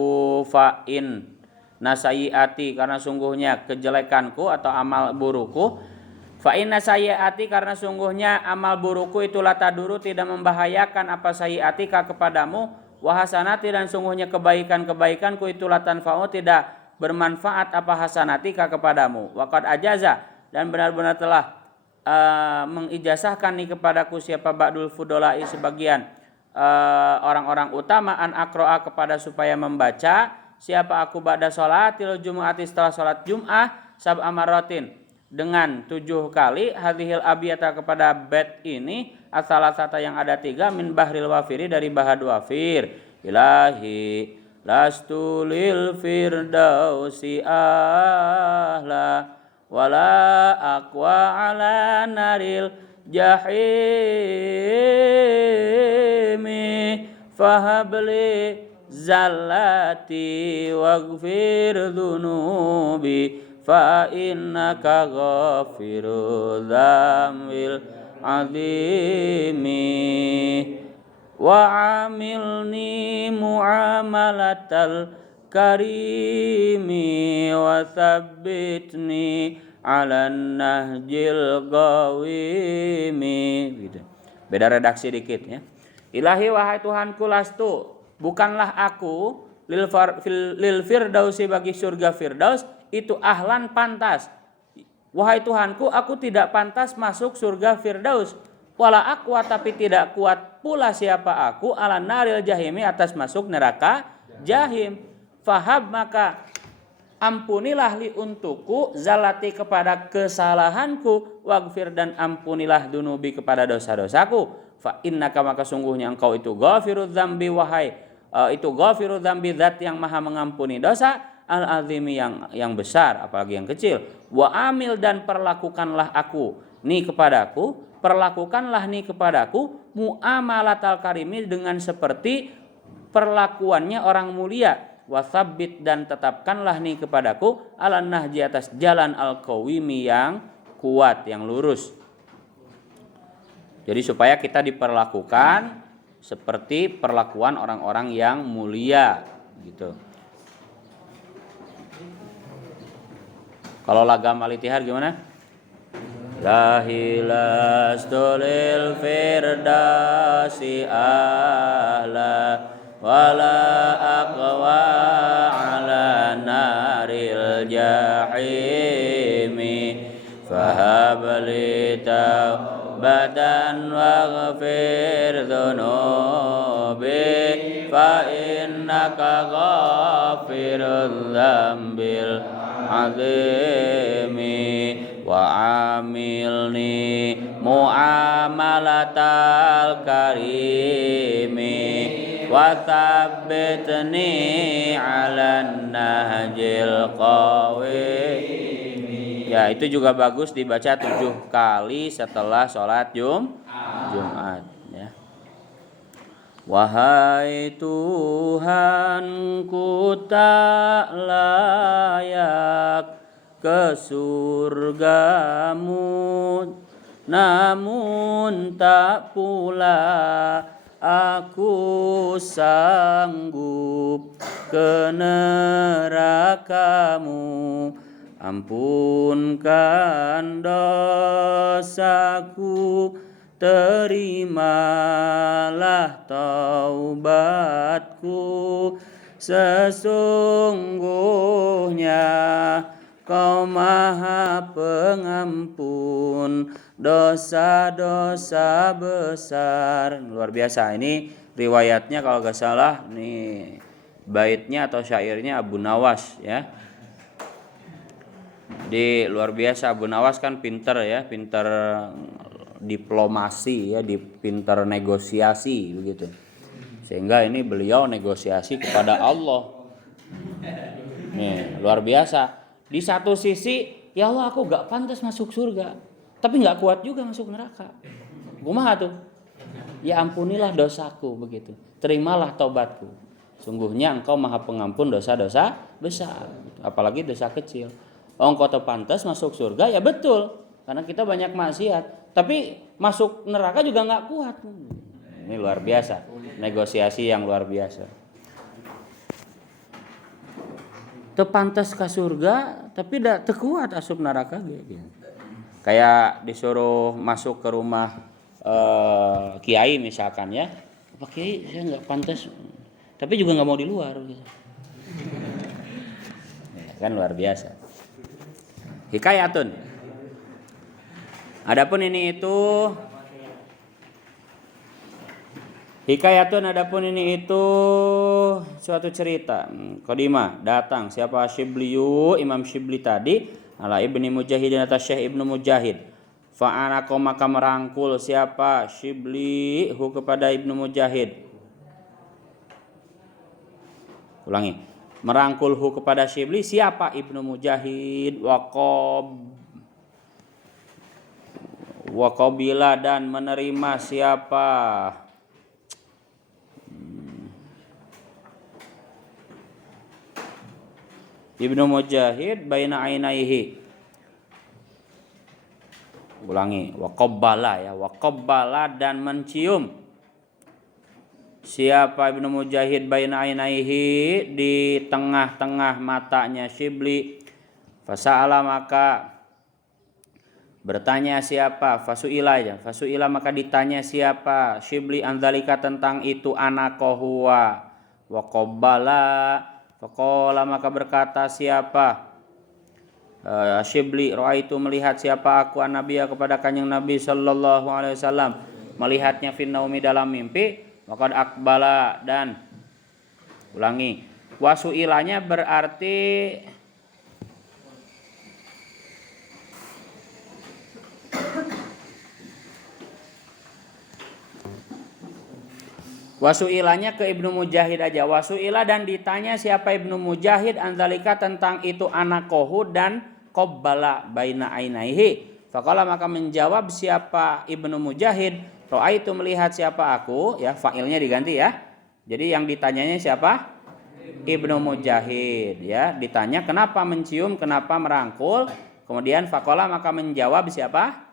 fa'in nasayiati karena sungguhnya kejelekanku atau amal burukku. Fa'in nasayiati karena sungguhnya amal burukku itulah taduru tidak membahayakan apa sayiatika kepadamu. Wahasanati dan sungguhnya kebaikan-kebaikanku itulah tanfa'u tidak bermanfaat apa hasanatika kepadamu. Waqad ajaza dan benar-benar telah mengijazahkan nih kepadaku siapa ba'dul fudolai sebagian orang-orang utama an akroa kepada supaya membaca siapa aku ba'da sholatil jumu'ati setelah sholat jum'ah sab'a marratin dengan 7 kali hadhil abiyata kepada bait ini as-salasata yang ada 3 min bahril wafiri dari bahad wafir ilahi lastu lil firdausi ahla wala aqwa ala naril jahimi fahabli zallati waghfir dhunubi fa innaka ghafiru dzambil azimi wa amilni muamalatal karimi wa tsabbitni ala nahjil qawimi gitu. Beda redaksi dikit ya. Ilahi wahai Tuhanku lastu bukanlah aku lil firdausi bagi surga firdaus itu ahlan pantas. Wahai Tuhanku aku tidak pantas masuk surga firdaus. Wala aqwa tapi tidak kuat pula siapa aku ala naril jahimi atas masuk neraka jahim. Fahab maka ampunilah li untukku zalati kepada kesalahanku waghfir dan ampunilah dunubi kepada dosa-dosaku fa innaka maka sungguhnya engkau itu ghafirudz dzambi wahai itu ghafirudz dzambi zat yang maha mengampuni dosa al azimi yang besar apalagi yang kecil wa amil dan perlakukanlah kepadaku muamalatal karimi dengan seperti perlakuannya orang mulia wasabbit dan tetapkanlah nih kepadaku ala nahji atas jalan al-qawimi yang kuat yang lurus. Jadi supaya kita diperlakukan seperti perlakuan orang-orang yang mulia gitu. Kalau lagam al-ittihad gimana? Lahilastulil firdasi ahla wala aqwa ala naril jahimi fahabli tawbatan waghfir dhunubi fa innaka ghafirudz dzambil azimi wa amilni muamalatal karimi wa tsabbitni 'alan nahjil qawim. Ya, itu juga bagus dibaca 7 kali setelah sholat Jumat ya. Wahai Tuhanku tak layak ke surgamu namun tak pula aku sanggup ke nerakamu ampunkan dosaku, terimalah taubatku, sesungguhnya Kau Maha Pengampun dosa-dosa besar. Luar biasa. Ini riwayatnya kalau gak salah nih, baitnya atau syairnya Abu Nawas ya. Di luar biasa, Abu Nawas kan pinter ya, pinter diplomasi ya, pinter negosiasi begitu. Sehingga ini beliau negosiasi kepada Allah. Nih, luar biasa. Di satu sisi, ya Allah aku gak pantas masuk surga, tapi gak kuat juga masuk neraka. Kumaha tuh? Ya ampunilah dosaku begitu. Terimalah taubatku. Sungguhnya Engkau Maha Pengampun dosa-dosa besar, apalagi dosa kecil. Engkau tuh pantas masuk surga, ya betul, karena kita banyak maksiat. Tapi masuk neraka juga gak kuat. Ini luar biasa, negosiasi yang luar biasa. Tepantas ke surga tapi tidak terkuat asup neraka gitu. Kayak disuruh masuk ke rumah kiai misalkan ya, Pak Kiai saya nggak pantas, tapi juga nggak mau di luar gitu. Ya, kan luar biasa. Hikayatun. Adapun ini itu hikayatun, adapun ini itu suatu cerita. Qadimah datang siapa Syibliyu, Imam Syibli tadi, ala Ibni Mujahidin atas Syekh Ibnu Mujahid. Fa'anako maka merangkul siapa Syibli hu kepada Ibnu Mujahid. Ulangi. Merangkul hu kepada Syibli siapa Ibnu Mujahid, waqabila dan menerima siapa Ibnu Mujahid baina ainaihi. Ulangi, waqabbala ya, waqabbala dan mencium siapa Ibnu Mujahid baina ainaihi di tengah-tengah matanya Syibli. Fasa'ala maka bertanya siapa, fasu'ila ya, fasu'ila maka ditanya siapa Syibli andzalika tentang itu anakohuwa waqabbala. Faqala maka berkata siapa Syibli, ra'aitu melihat siapa aku an-nabiyya kepada kanjeng Nabi sallallahu alaihi wasallam, melihatnya fin naumi dalam mimpi, waqad aqbala dan ulangi, wasuilanya berarti wasuilanya ke Ibnu Mujahid aja. Wasuila dan ditanya siapa Ibnu Mujahid anzalika tentang itu anakohu dan qabbala baina ainaihi. Faqala maka menjawab siapa Ibnu Mujahid, ra'aitu melihat siapa aku ya, fa'ilnya diganti ya. Jadi yang ditanyanya siapa? Ibnu Mujahid ya. Ditanya kenapa mencium, kenapa merangkul. Kemudian faqala maka menjawab siapa?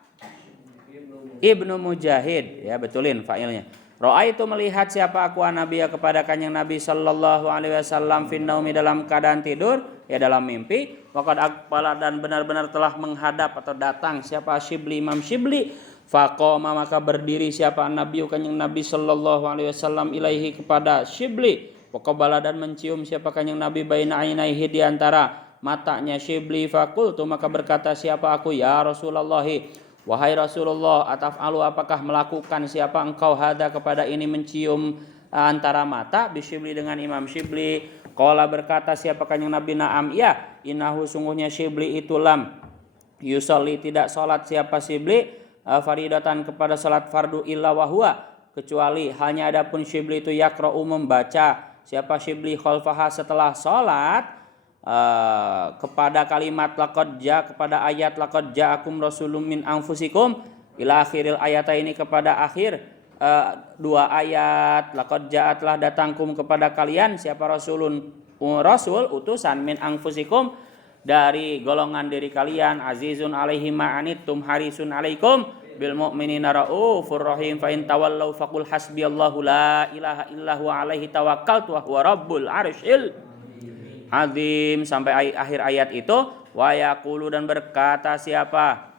Ibnu Mujahid ya, betulin fa'ilnya. Ra'aitu melihat siapa aku an-nabiyya kepada kanjeng Nabi sallallahu alaihi wasallam fin naumi dalam keadaan tidur ya, dalam mimpi. Waqad aqbala dan benar-benar telah menghadap atau datang siapa Syibli, Imam Syibli. Faqama maka berdiri siapa an-nabiyyu kanjeng Nabi sallallahu alaihi wasallam ilaihi kepada Syibli. Waqabala dan mencium siapa kanjeng Nabi baina ainaihi di antara matanya Syibli. Faqultu maka berkata siapa aku ya Rasulullah, wahai Rasulullah, ataf'alu apakah melakukan siapa engkau hada kepada ini mencium antara mata bisyibli dengan Imam Syibli. Qala berkata siapa kanjeng Nabi na'am ya, innahu sungguhnya Syibli itu lam yusolli tidak salat siapa Syibli faridatan kepada salat fardu illa wahwa kecuali hanya adapun Syibli itu yaqra'u membaca siapa Syibli khalfaha setelah salat kepada kalimat laqad ja, kepada ayat laqad ja'akum rasulun min anfusikum ila akhiril ayat ini, kepada akhir dua ayat laqad ja'at telah datangkum kepada kalian siapa rasulun rasul utusan min anfusikum dari golongan diri kalian, azizun alaihi ma'anittum harisun alaikum bil mu'minina raufur rahim fa in tawallau faqul hasbiyallahu la ilaha illahu alaihi tawakkaltu wa huwa rabbul arsyil azim sampai akhir ayat itu. Wa yaqulu dan berkata siapa?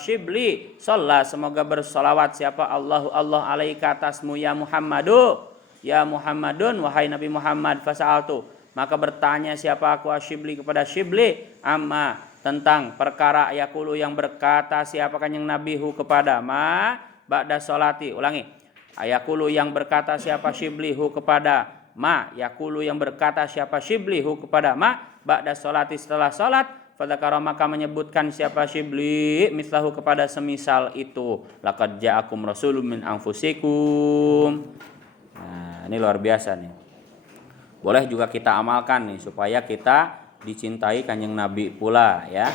Syibli, sholat, semoga bersolawat siapa? Allah alaika atasmu ya Muhammadu, ya Muhammadun, wahai Nabi Muhammad. Fasa'altu, maka bertanya siapa aku Syibli kepada Syibli, amma, tentang perkara yaqulu yang berkata siapa kanjeng Nabi hu kepada ma ba'da sholati. Ulangi, yaqulu yang berkata siapa Syibli hu kepada ma, yaqulu yang berkata siapa Syibli hu kepada ma ba'da sholati, setelah sholat. Fadzakara, maka menyebutkan siapa Syibli mislahu kepada semisal itu. Laqad ja'akum rasulun min anfusikum. Nah, ini luar biasa nih. Boleh juga kita amalkan nih supaya kita dicintai kanjeng Nabi pula ya.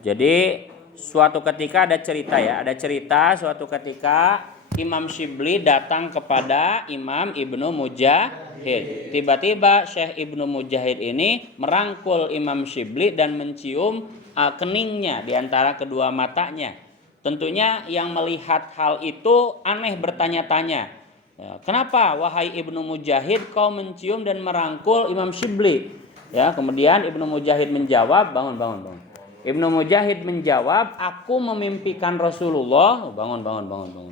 Jadi suatu ketika ada cerita ya, ada cerita suatu ketika Imam Syibli datang kepada Imam Ibnu Mujahid. Tiba-tiba Syekh Ibnu Mujahid ini merangkul Imam Syibli dan mencium keningnya di antara kedua matanya. Tentunya yang melihat hal itu aneh, bertanya-tanya, kenapa wahai Ibnu Mujahid kau mencium dan merangkul Imam Syibli? Ya, kemudian Ibnu Mujahid menjawab, bangun. Ibnu Mujahid menjawab, aku memimpikan Rasulullah. Bangun. Bangun.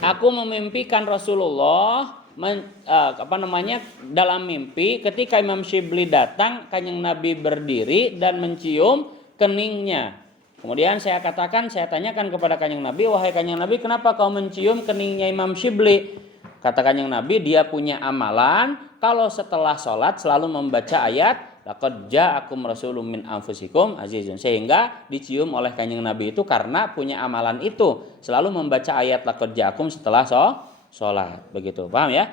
Aku memimpikan Rasulullah dalam mimpi ketika Imam Syibli datang, kanjeng Nabi berdiri dan mencium keningnya. Kemudian saya tanyakan kepada kanjeng Nabi, wahai kanjeng Nabi, kenapa kau mencium keningnya Imam Syibli? Kata kanjeng Nabi, dia punya amalan kalau setelah sholat selalu membaca ayat laqad ja'akum rasulun min anfusikum azizun, sehingga dicium oleh kanjeng Nabi itu karena punya amalan itu, selalu membaca ayat laqad ja'akum setelah sholat. Begitu, paham ya?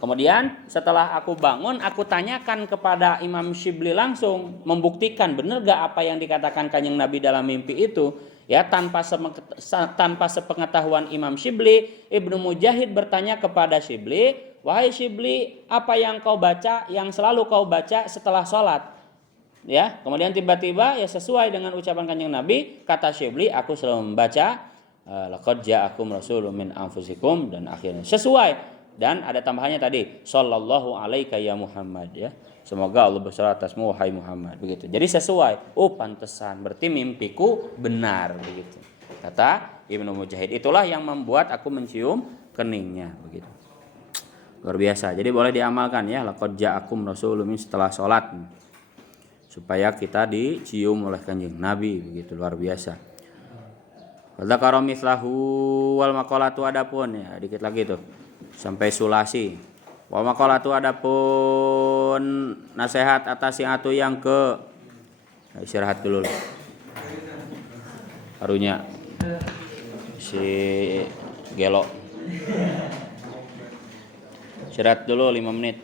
Kemudian setelah aku bangun, aku tanyakan kepada Imam Syibli langsung, membuktikan benar gak apa yang dikatakan kanjeng Nabi dalam mimpi itu. Ya, tanpa sepengetahuan Imam Syibli, Ibnu Mujahid bertanya kepada Syibli, wahai Syibli, apa yang kau baca, yang selalu kau baca setelah sholat? Ya, kemudian tiba-tiba ya sesuai dengan ucapan kanjeng Nabi, kata Syibli, aku selalu membaca laqad ja'akum rasulun min anfusikum, dan akhirnya sesuai. Dan ada tambahannya tadi, sallallahu alaika ya Muhammad, ya. Semoga Allah bersalawat atasmu wahai Muhammad, begitu. Jadi sesuai. Oh, pantesan, berarti mimpiku benar, begitu. Kata Ibnu Mujahid, itulah yang membuat aku mencium keningnya, begitu. Luar biasa. Jadi boleh diamalkan ya, laqad ja'akum rasulun setelah sholat, supaya kita dicium oleh kanjeng Nabi, begitu, luar biasa. Fadzakara mislahu wal maqalatu, adapun ya, dikit lagi tuh sampai sulasi. Wal maqalatu, adapun nasihat atas yang atu yang ke, istirahat dulu harunya si Gelo, istirahat dulu 5 menit.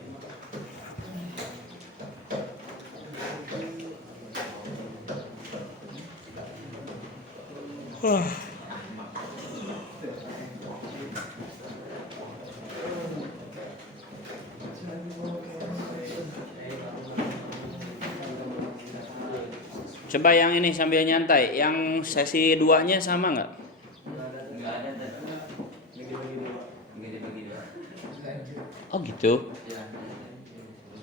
Coba yang ini sambil nyantai, yang sesi 2-nya sama nggak? Oh gitu.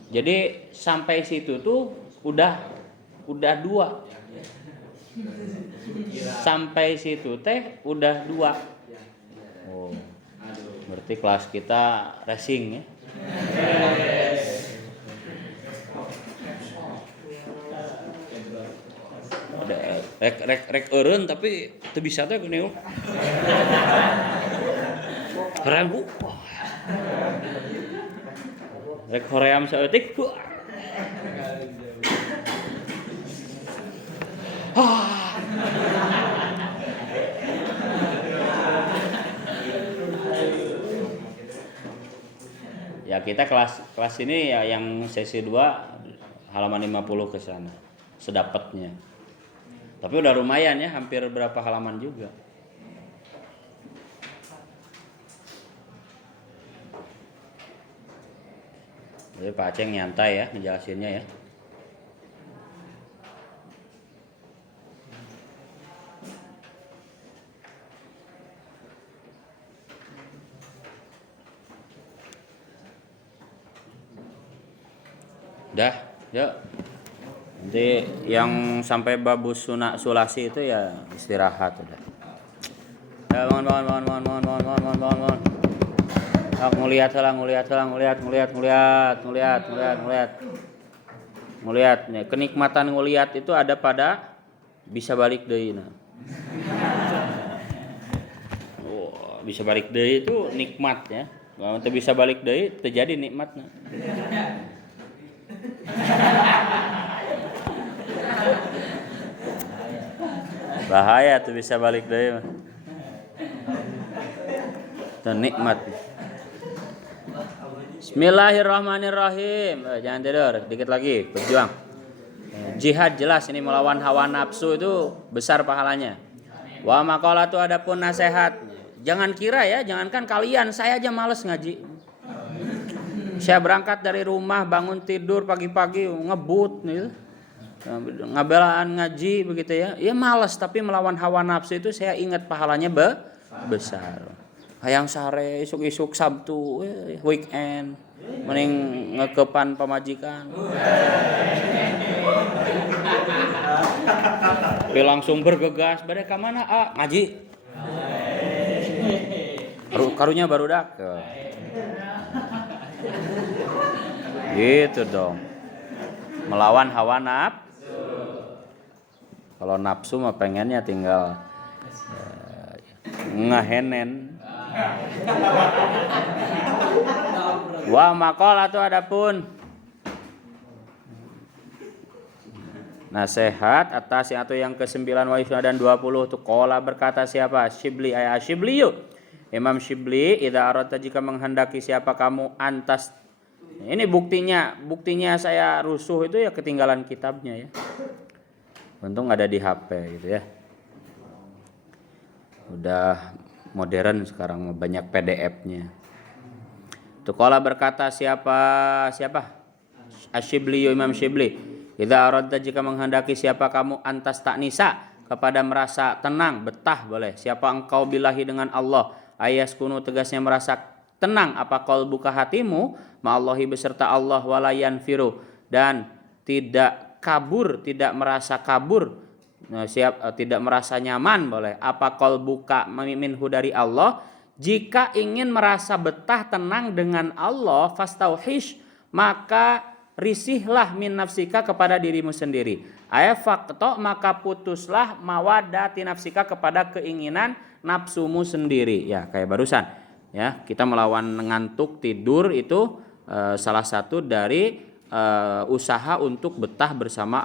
Jadi sampai situ tuh udah 2. Sampai situ teh udah 2. Oh, berarti kelas kita racing ya. Rek eureun tapi teu bisa teh geuning. Keren Bu. Rek hoream saeutik. Ya kita kelas ini ya yang sesi 2 halaman 50 ke sana sedapatnya. Tapi udah lumayan ya, hampir berapa halaman juga. Jadi Pak Aceng nyantai ya ngejelasinnya ya. Dah, yuk. Nanti yang sampai babus sulasi itu ya istirahat udah. Ya, bangun. Nguliat. Kenikmatan nguliat itu ada pada bisa balik deui. Oh, bisa balik deui itu nikmat ya. Kalau bisa balik deui terjadi nikmatna. Bahaya tuh bisa balik deui mah. Dan nikmat. Bismillahirrahmanirrahim. Jangan tidur, dikit lagi, berjuang. Jihad jelas ini melawan hawa nafsu itu besar pahalanya. Wa maqalatu adapun nasihat. Jangan kira ya, jangankan kalian, saya aja males ngaji. Saya berangkat dari rumah, bangun tidur pagi-pagi ngebut gitu. Ngabelaan ngaji begitu ya. Ya males, tapi melawan hawa nafsu itu saya ingat pahalanya besar. Hayang sare isuk-isuk Sabtu weekend mending ngekepan pamajikan. Tapi langsung bergegas bade ka mana? Ngaji. Karunya baru dak. Gitu dong. Melawan hawa nafsu. Kalau nafsu mah pengennya tinggal ngahenen. Wa maqalatu adapun nasihat atas atau yang ke-9 wa dan 20 tu qala berkata siapa? Syibli ay Syibliyu. Imam Syibli idza aradta jika menghendaki siapa kamu antas. Ini buktinya saya rusuh itu ya ketinggalan kitabnya ya. Untung ada di HP gitu ya. Udah modern sekarang banyak PDF-nya. Tuqala berkata siapa? Asy-Syibli Imam Syibli. Idza aradta jika menghendaki siapa kamu antas taknisa kepada merasa tenang, betah boleh. Siapa engkau billahi dengan Allah? Ayaskunu tegasnya merasa tenang apa qalbuka hatimu ma'allahi beserta Allah walayan firu dan tidak kabur, tidak merasa kabur. Tidak merasa nyaman boleh apa qalbuka minhu dari Allah. Jika ingin merasa betah tenang dengan Allah fastauhish maka risihlah min nafsika kepada dirimu sendiri. Ayafaqto maka putuslah mawadati nafsika kepada keinginan nafsumu sendiri. Ya kayak barusan ya kita melawan ngantuk tidur itu salah satu dari usaha untuk betah bersama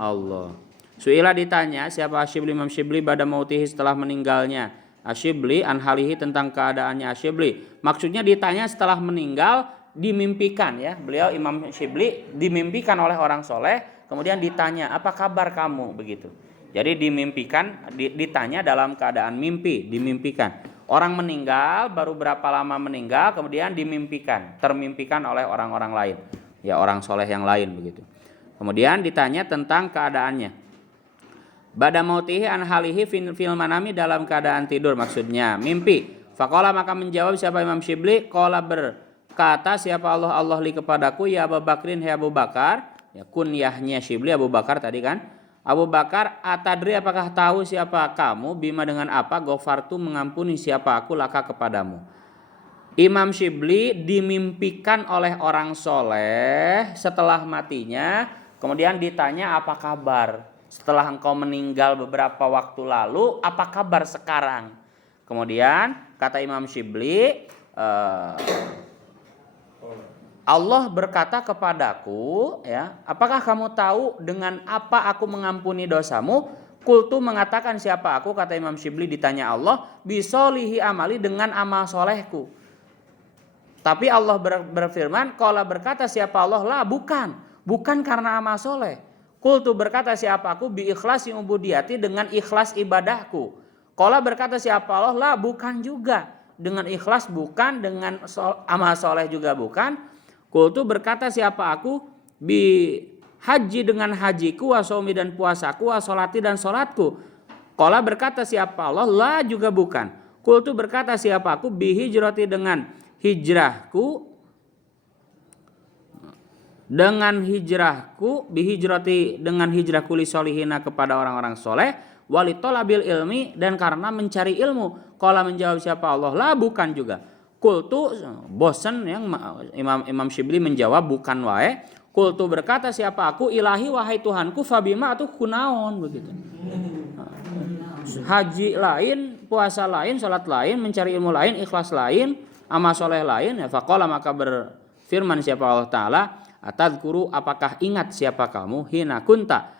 Allah. Su'ila ditanya siapa Asyibli Imam Syibli pada mautihi setelah meninggalnya Asyibli an halihi tentang keadaannya Asyibli. Maksudnya ditanya setelah meninggal dimimpikan ya. Beliau Imam Syibli dimimpikan oleh orang soleh kemudian ditanya apa kabar kamu begitu. Jadi dimimpikan ditanya dalam keadaan mimpi dimimpikan. Orang meninggal baru berapa lama meninggal kemudian dimimpikan termimpikan oleh orang-orang lain ya orang soleh yang lain begitu. Kemudian ditanya tentang keadaannya. Bada mautihi an halihi fil manami dalam keadaan tidur maksudnya mimpi. Faqala maka menjawab siapa Imam Syibli qala berkata siapa Allah li kepadaku ya Abu Bakrin hai Abu Bakar ya kunyahnya Syibli Abu Bakar tadi kan. Abu Bakar atadri apakah tahu siapa kamu bima dengan apa ghafartu mengampuni siapa aku laka kepadamu. Imam Syibli dimimpikan oleh orang soleh setelah matinya kemudian ditanya apa kabar. Setelah engkau meninggal beberapa waktu lalu, apa kabar sekarang? Kemudian kata Imam Syibli, Allah berkata kepadaku, ya, apakah kamu tahu dengan apa aku mengampuni dosamu? Kultu mengatakan siapa aku? Kata Imam Syibli ditanya Allah, bisolihi amali dengan amal solehku. Tapi Allah berfirman, qala berkata siapa Allah? Lah bukan karena amal soleh. Kultu berkata siapa aku bi ikhlasi ubudiyati dengan ikhlas ibadahku. Qala berkata siapa Allah lah bukan juga dengan ikhlas bukan dengan amal soleh juga bukan. Kultu berkata siapa aku bi haji dengan hajiku wa shaumi dan puasaku wa sholati dan sholatku. Qala berkata siapa Allah lah juga bukan. Kultu berkata siapa aku bi hijrati dengan hijrahku dengan hijrahku bihijrati dengan hijrahku li solihina kepada orang-orang soleh wali tolabil ilmi dan karena mencari ilmu. Qala menjawab siapa Allah lah bukan juga. Qultu bosan yang Imam Syibli menjawab bukan wae. Qultu berkata siapa aku ilahi wahai Tuhanku fabima atuh kunaon begitu. Haji lain, puasa lain, salat lain, mencari ilmu lain, ikhlas lain, amal soleh lain ya faqala maka berfirman siapa Allah Ta'ala atadzkuru apakah ingat siapa kamu hina kunta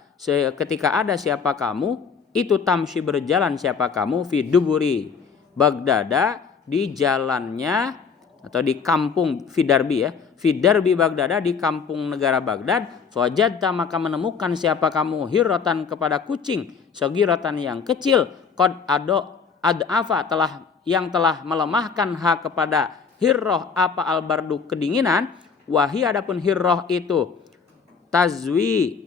ketika ada siapa kamu itu tamshi berjalan siapa kamu fi duburi Bagdada di jalannya atau di kampung Fidarbi ya Fidarbi Bagdada di kampung negara Baghdad fawajadta maka menemukan siapa kamu hirrotan kepada kucing sogiratan yang kecil qad ad'afa yang telah melemahkan hak kepada hirroh apa albardu kedinginan wahi adapun hirroh itu tazwi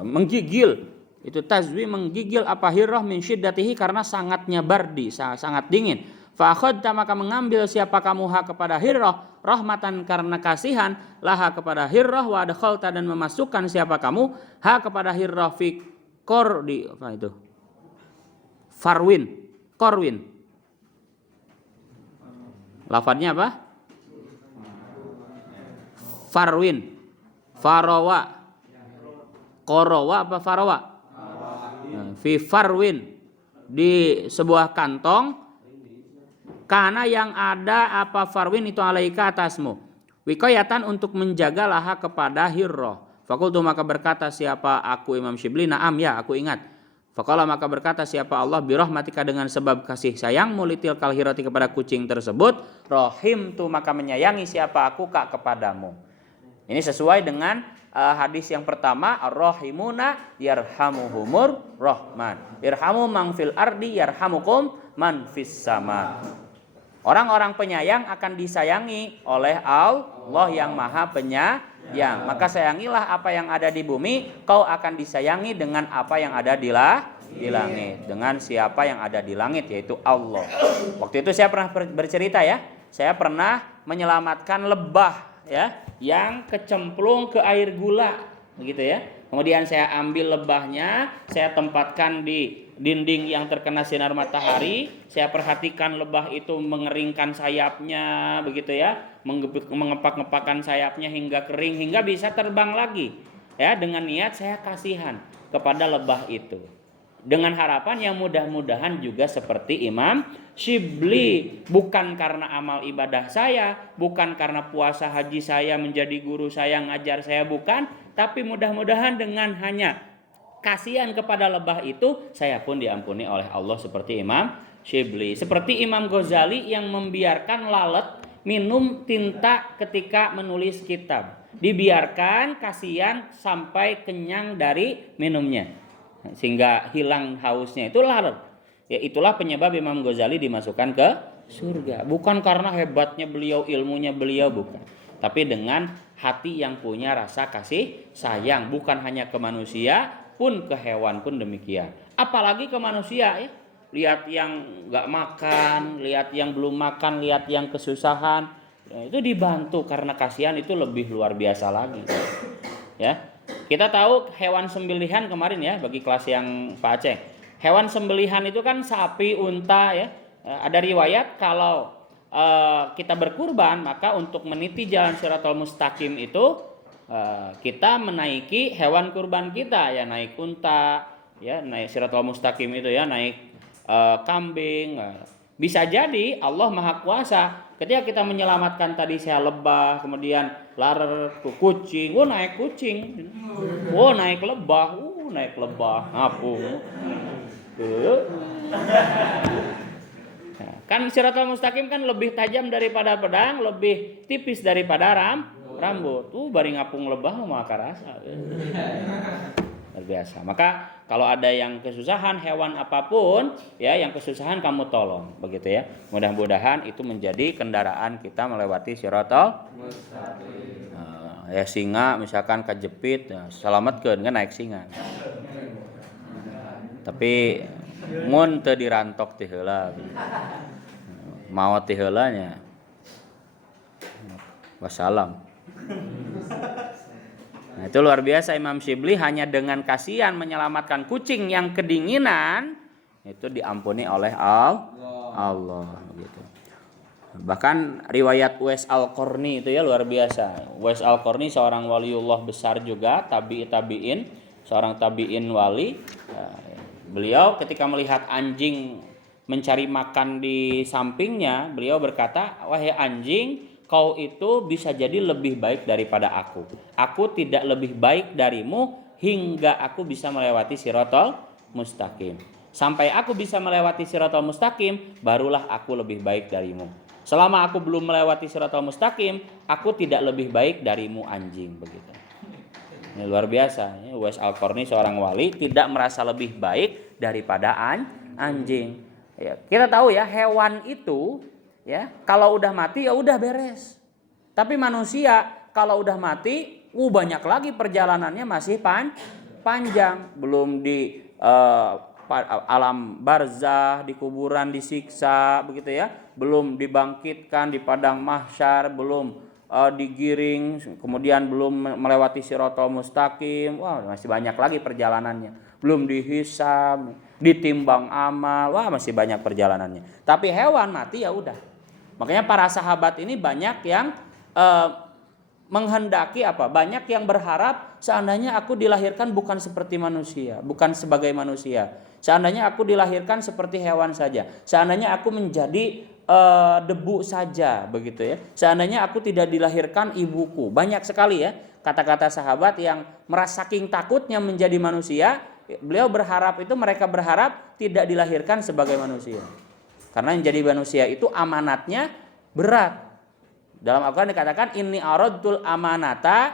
menggigil itu tazwi menggigil apa hirroh min syiddatihi karena sangatnya bardi sangat dingin fa akhadta maka mengambil siapa kamu hak kepada hirroh rahmatan karena kasihan laha kepada hirroh wa adkhalta dan memasukkan siapa kamu hak kepada hirroh fi kordi apa itu korwin lafadznya apa farawa apa farawa fi farwin di sebuah kantong karena yang ada apa farwin itu alaika atasmu wikoyatan untuk menjaga laha kepada hirroh fakultu maka berkata siapa aku Imam Syibli naam ya aku ingat faqala maka berkata siapa Allah birahmatika dengan sebab kasih sayangmu litil kal hirati kepada kucing tersebut rohim tu maka menyayangi siapa aku kak kepadamu. Ini sesuai dengan hadis yang pertama ar-rahimuna yarhamuhumur rahman irhamu man fil ardi yarhamukum man fis sama. Orang-orang penyayang akan disayangi oleh Allah yang maha penyayang. Maka sayangilah apa yang ada di bumi, kau akan disayangi dengan apa yang ada di langit. Dengan siapa yang ada di langit yaitu Allah. Waktu itu saya pernah bercerita ya, saya pernah menyelamatkan lebah ya yang kecemplung ke air gula begitu ya. Kemudian saya ambil lebahnya, saya tempatkan di dinding yang terkena sinar matahari. Saya perhatikan lebah itu mengeringkan sayapnya begitu ya, mengepak-ngepakkan sayapnya hingga kering hingga bisa terbang lagi. Ya, dengan niat saya kasihan kepada lebah itu. Dengan harapan yang mudah-mudahan juga seperti Imam Syibli, bukan karena amal ibadah saya, bukan karena puasa haji saya menjadi guru saya ngajar saya bukan, tapi mudah-mudahan dengan hanya kasihan kepada lebah itu saya pun diampuni oleh Allah seperti Imam Syibli. Seperti Imam Ghazali yang membiarkan lalat minum tinta ketika menulis kitab. Dibiarkan kasihan sampai kenyang dari minumnya. Sehingga hilang hausnya itu lalat. Ya itulah penyebab Imam Ghazali dimasukkan ke surga. Bukan karena hebatnya beliau, ilmunya beliau, bukan. Tapi dengan hati yang punya rasa kasih sayang. Bukan hanya ke manusia, pun ke hewan pun demikian. Apalagi ke manusia ya. Lihat yang gak makan, lihat yang belum makan, lihat yang kesusahan. Ya, itu dibantu karena kasihan itu lebih luar biasa lagi. Ya. Kita tahu hewan sembelihan kemarin ya bagi kelas yang Pak Aceh. Hewan sembelihan itu kan sapi, unta ya. Ada riwayat kalau kita berkurban maka untuk meniti jalan Shirathul Mustaqim itu kita menaiki hewan kurban kita ya, naik unta ya, naik Shirathul Mustaqim itu ya, naik kambing. Bisa jadi Allah Maha Kuasa ketika kita menyelamatkan tadi saya lebah, kemudian larer kucing, naik kucing, naik lebah, ngapung. Kan Shirathul Mustaqim kan lebih tajam daripada pedang, lebih tipis daripada rambut. Bari ngapung lebah mah karasa. Luar biasa. Maka kalau ada yang kesusahan hewan apapun ya yang kesusahan kamu tolong begitu ya. Mudah-mudahan itu menjadi kendaraan kita melewati Shirathul Mustaqim. Ya singa misalkan kejepit ya, selamatkeun kan naik singa. Tapi mun teu dirantok ti heula. Maot ti heula nya. Wassalam. Nah, itu luar biasa Imam Syibli hanya dengan kasihan menyelamatkan kucing yang kedinginan itu diampuni oleh Allah gitu. Bahkan riwayat Uwais Al-Qarni itu ya luar biasa. Uwais Al-Qarni seorang waliullah besar juga, tabi'in, seorang tabi'in wali. Beliau ketika melihat anjing mencari makan di sampingnya, beliau berkata, "Wahai anjing, kau itu bisa jadi lebih baik daripada aku. Aku tidak lebih baik darimu hingga aku bisa melewati Shiratal Mustaqim. Sampai aku bisa melewati Shiratal Mustaqim, barulah aku lebih baik darimu. Selama aku belum melewati Shiratal Mustaqim, aku tidak lebih baik darimu anjing." Begitu. Ini luar biasa. Uwais Al-Qarni seorang wali tidak merasa lebih baik daripada anjing. Ya, kita tahu ya hewan itu ya kalau udah mati ya udah beres. Tapi manusia kalau udah mati, banyak lagi perjalanannya masih panjang. Belum di alam barzah, di kuburan disiksa begitu ya, belum dibangkitkan di padang mahsyar, belum digiring, kemudian belum melewati Shiratal Mustaqim. Masih banyak lagi perjalanannya. Belum dihisab, ditimbang amal, masih banyak perjalanannya. Tapi hewan mati ya udah. Makanya para sahabat ini banyak yang menghendaki apa? Banyak yang berharap seandainya aku dilahirkan bukan seperti manusia, bukan sebagai manusia. Seandainya aku dilahirkan seperti hewan saja. Seandainya aku menjadi debu saja begitu ya. Seandainya aku tidak dilahirkan ibuku. Banyak sekali ya kata-kata sahabat yang merasa saking takutnya menjadi manusia. Beliau berharap itu, mereka berharap tidak dilahirkan sebagai manusia. Karena menjadi manusia itu amanatnya berat. Dalam Al-Quran dikatakan inni aradtul amanata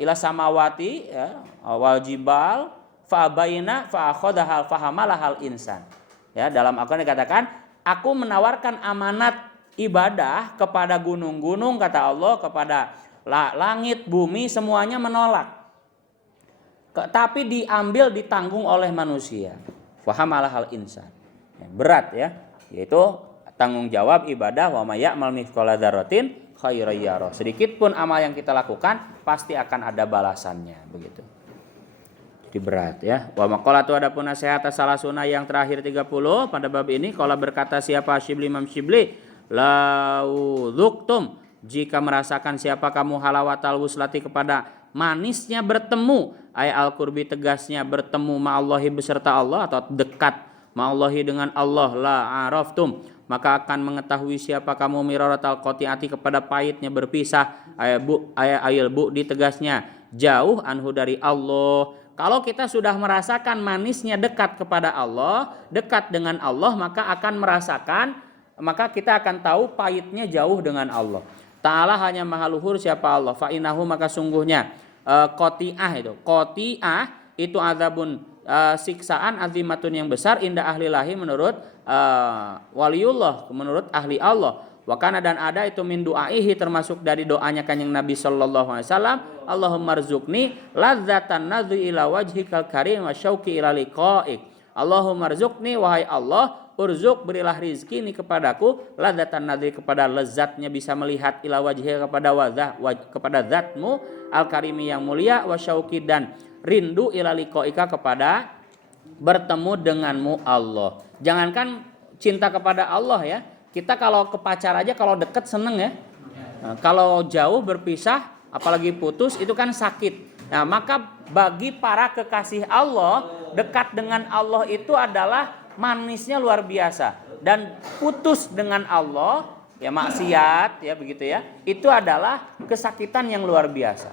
ila samawati ya, wal jibal fa abaina fa akhadhal fahamalahal insan. Ya, dalam Al-Quran dikatakan aku menawarkan amanat ibadah kepada gunung-gunung kata Allah, kepada langit, bumi, semuanya menolak. Tapi diambil, ditanggung oleh manusia. Fahamalahal insan. Berat ya, yaitu tanggung jawab ibadah wa may ya'mal mithqala dzarratin khairan yarah. Sedikit pun amal yang kita lakukan pasti akan ada balasannya begitu. Jadi berat ya. Wa maqalatu adapun nasihat salah sunnah yang terakhir 30 pada bab ini qala berkata siapa Syibli Imam Syibli lau dzuktum jika merasakan siapa kamu halawatal wuslati kepada manisnya bertemu ay al-qurbi tegasnya bertemu ma'allahi beserta Allah atau dekat ma'allahi dengan Allah la araftum maka akan mengetahui siapa kamu miraratal qati'ati kepada pahitnya berpisah ayil bu di tegasnya jauh anhu dari Allah. Kalau kita sudah merasakan manisnya dekat kepada Allah, dekat dengan Allah, maka akan merasakan, maka kita akan tahu pahitnya jauh dengan Allah. Ta'ala hanya maha luhur siapa Allah. Fa'inahu maka sungguhnya qati'ah itu azabun siksaan azimatun yang besar indah ahli lahi menurut waliullah, menurut ahli Allah. Wakana dan ada itu min du'aihi termasuk dari doanya kanjeng Nabi sallallahu alaihi wasallam, Allahumma rzuqni ladzatan nadhi ila wajhikal karim wa syauqi ila liqa'ik. Allahumma rzuqni wahai Allah, urzuk berilah rizki ini kepadaku ladzatan nadhi kepada lezatnya bisa melihat ila wajhika kepada zatmu al karimi yang mulia wa syauqi dan rindu ila liqa'ika kepada bertemu denganmu Allah. Jangankan cinta kepada Allah ya. Kita kalau ke pacar aja kalau deket seneng ya. Nah, kalau jauh berpisah apalagi putus itu kan sakit. Nah, maka bagi para kekasih Allah, dekat dengan Allah itu adalah manisnya luar biasa. Dan putus dengan Allah, ya maksiat ya begitu ya. Itu adalah kesakitan yang luar biasa.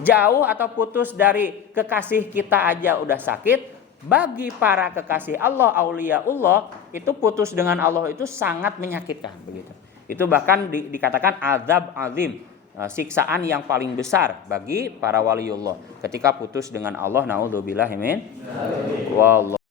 Jauh atau putus dari kekasih kita aja udah sakit. Bagi para kekasih Allah, auliaullah, itu putus dengan Allah itu sangat menyakitkan begitu. Itu bahkan dikatakan azab azim, siksaan yang paling besar bagi para waliullah ketika putus dengan Allah. Naudzubillah min. Wallah.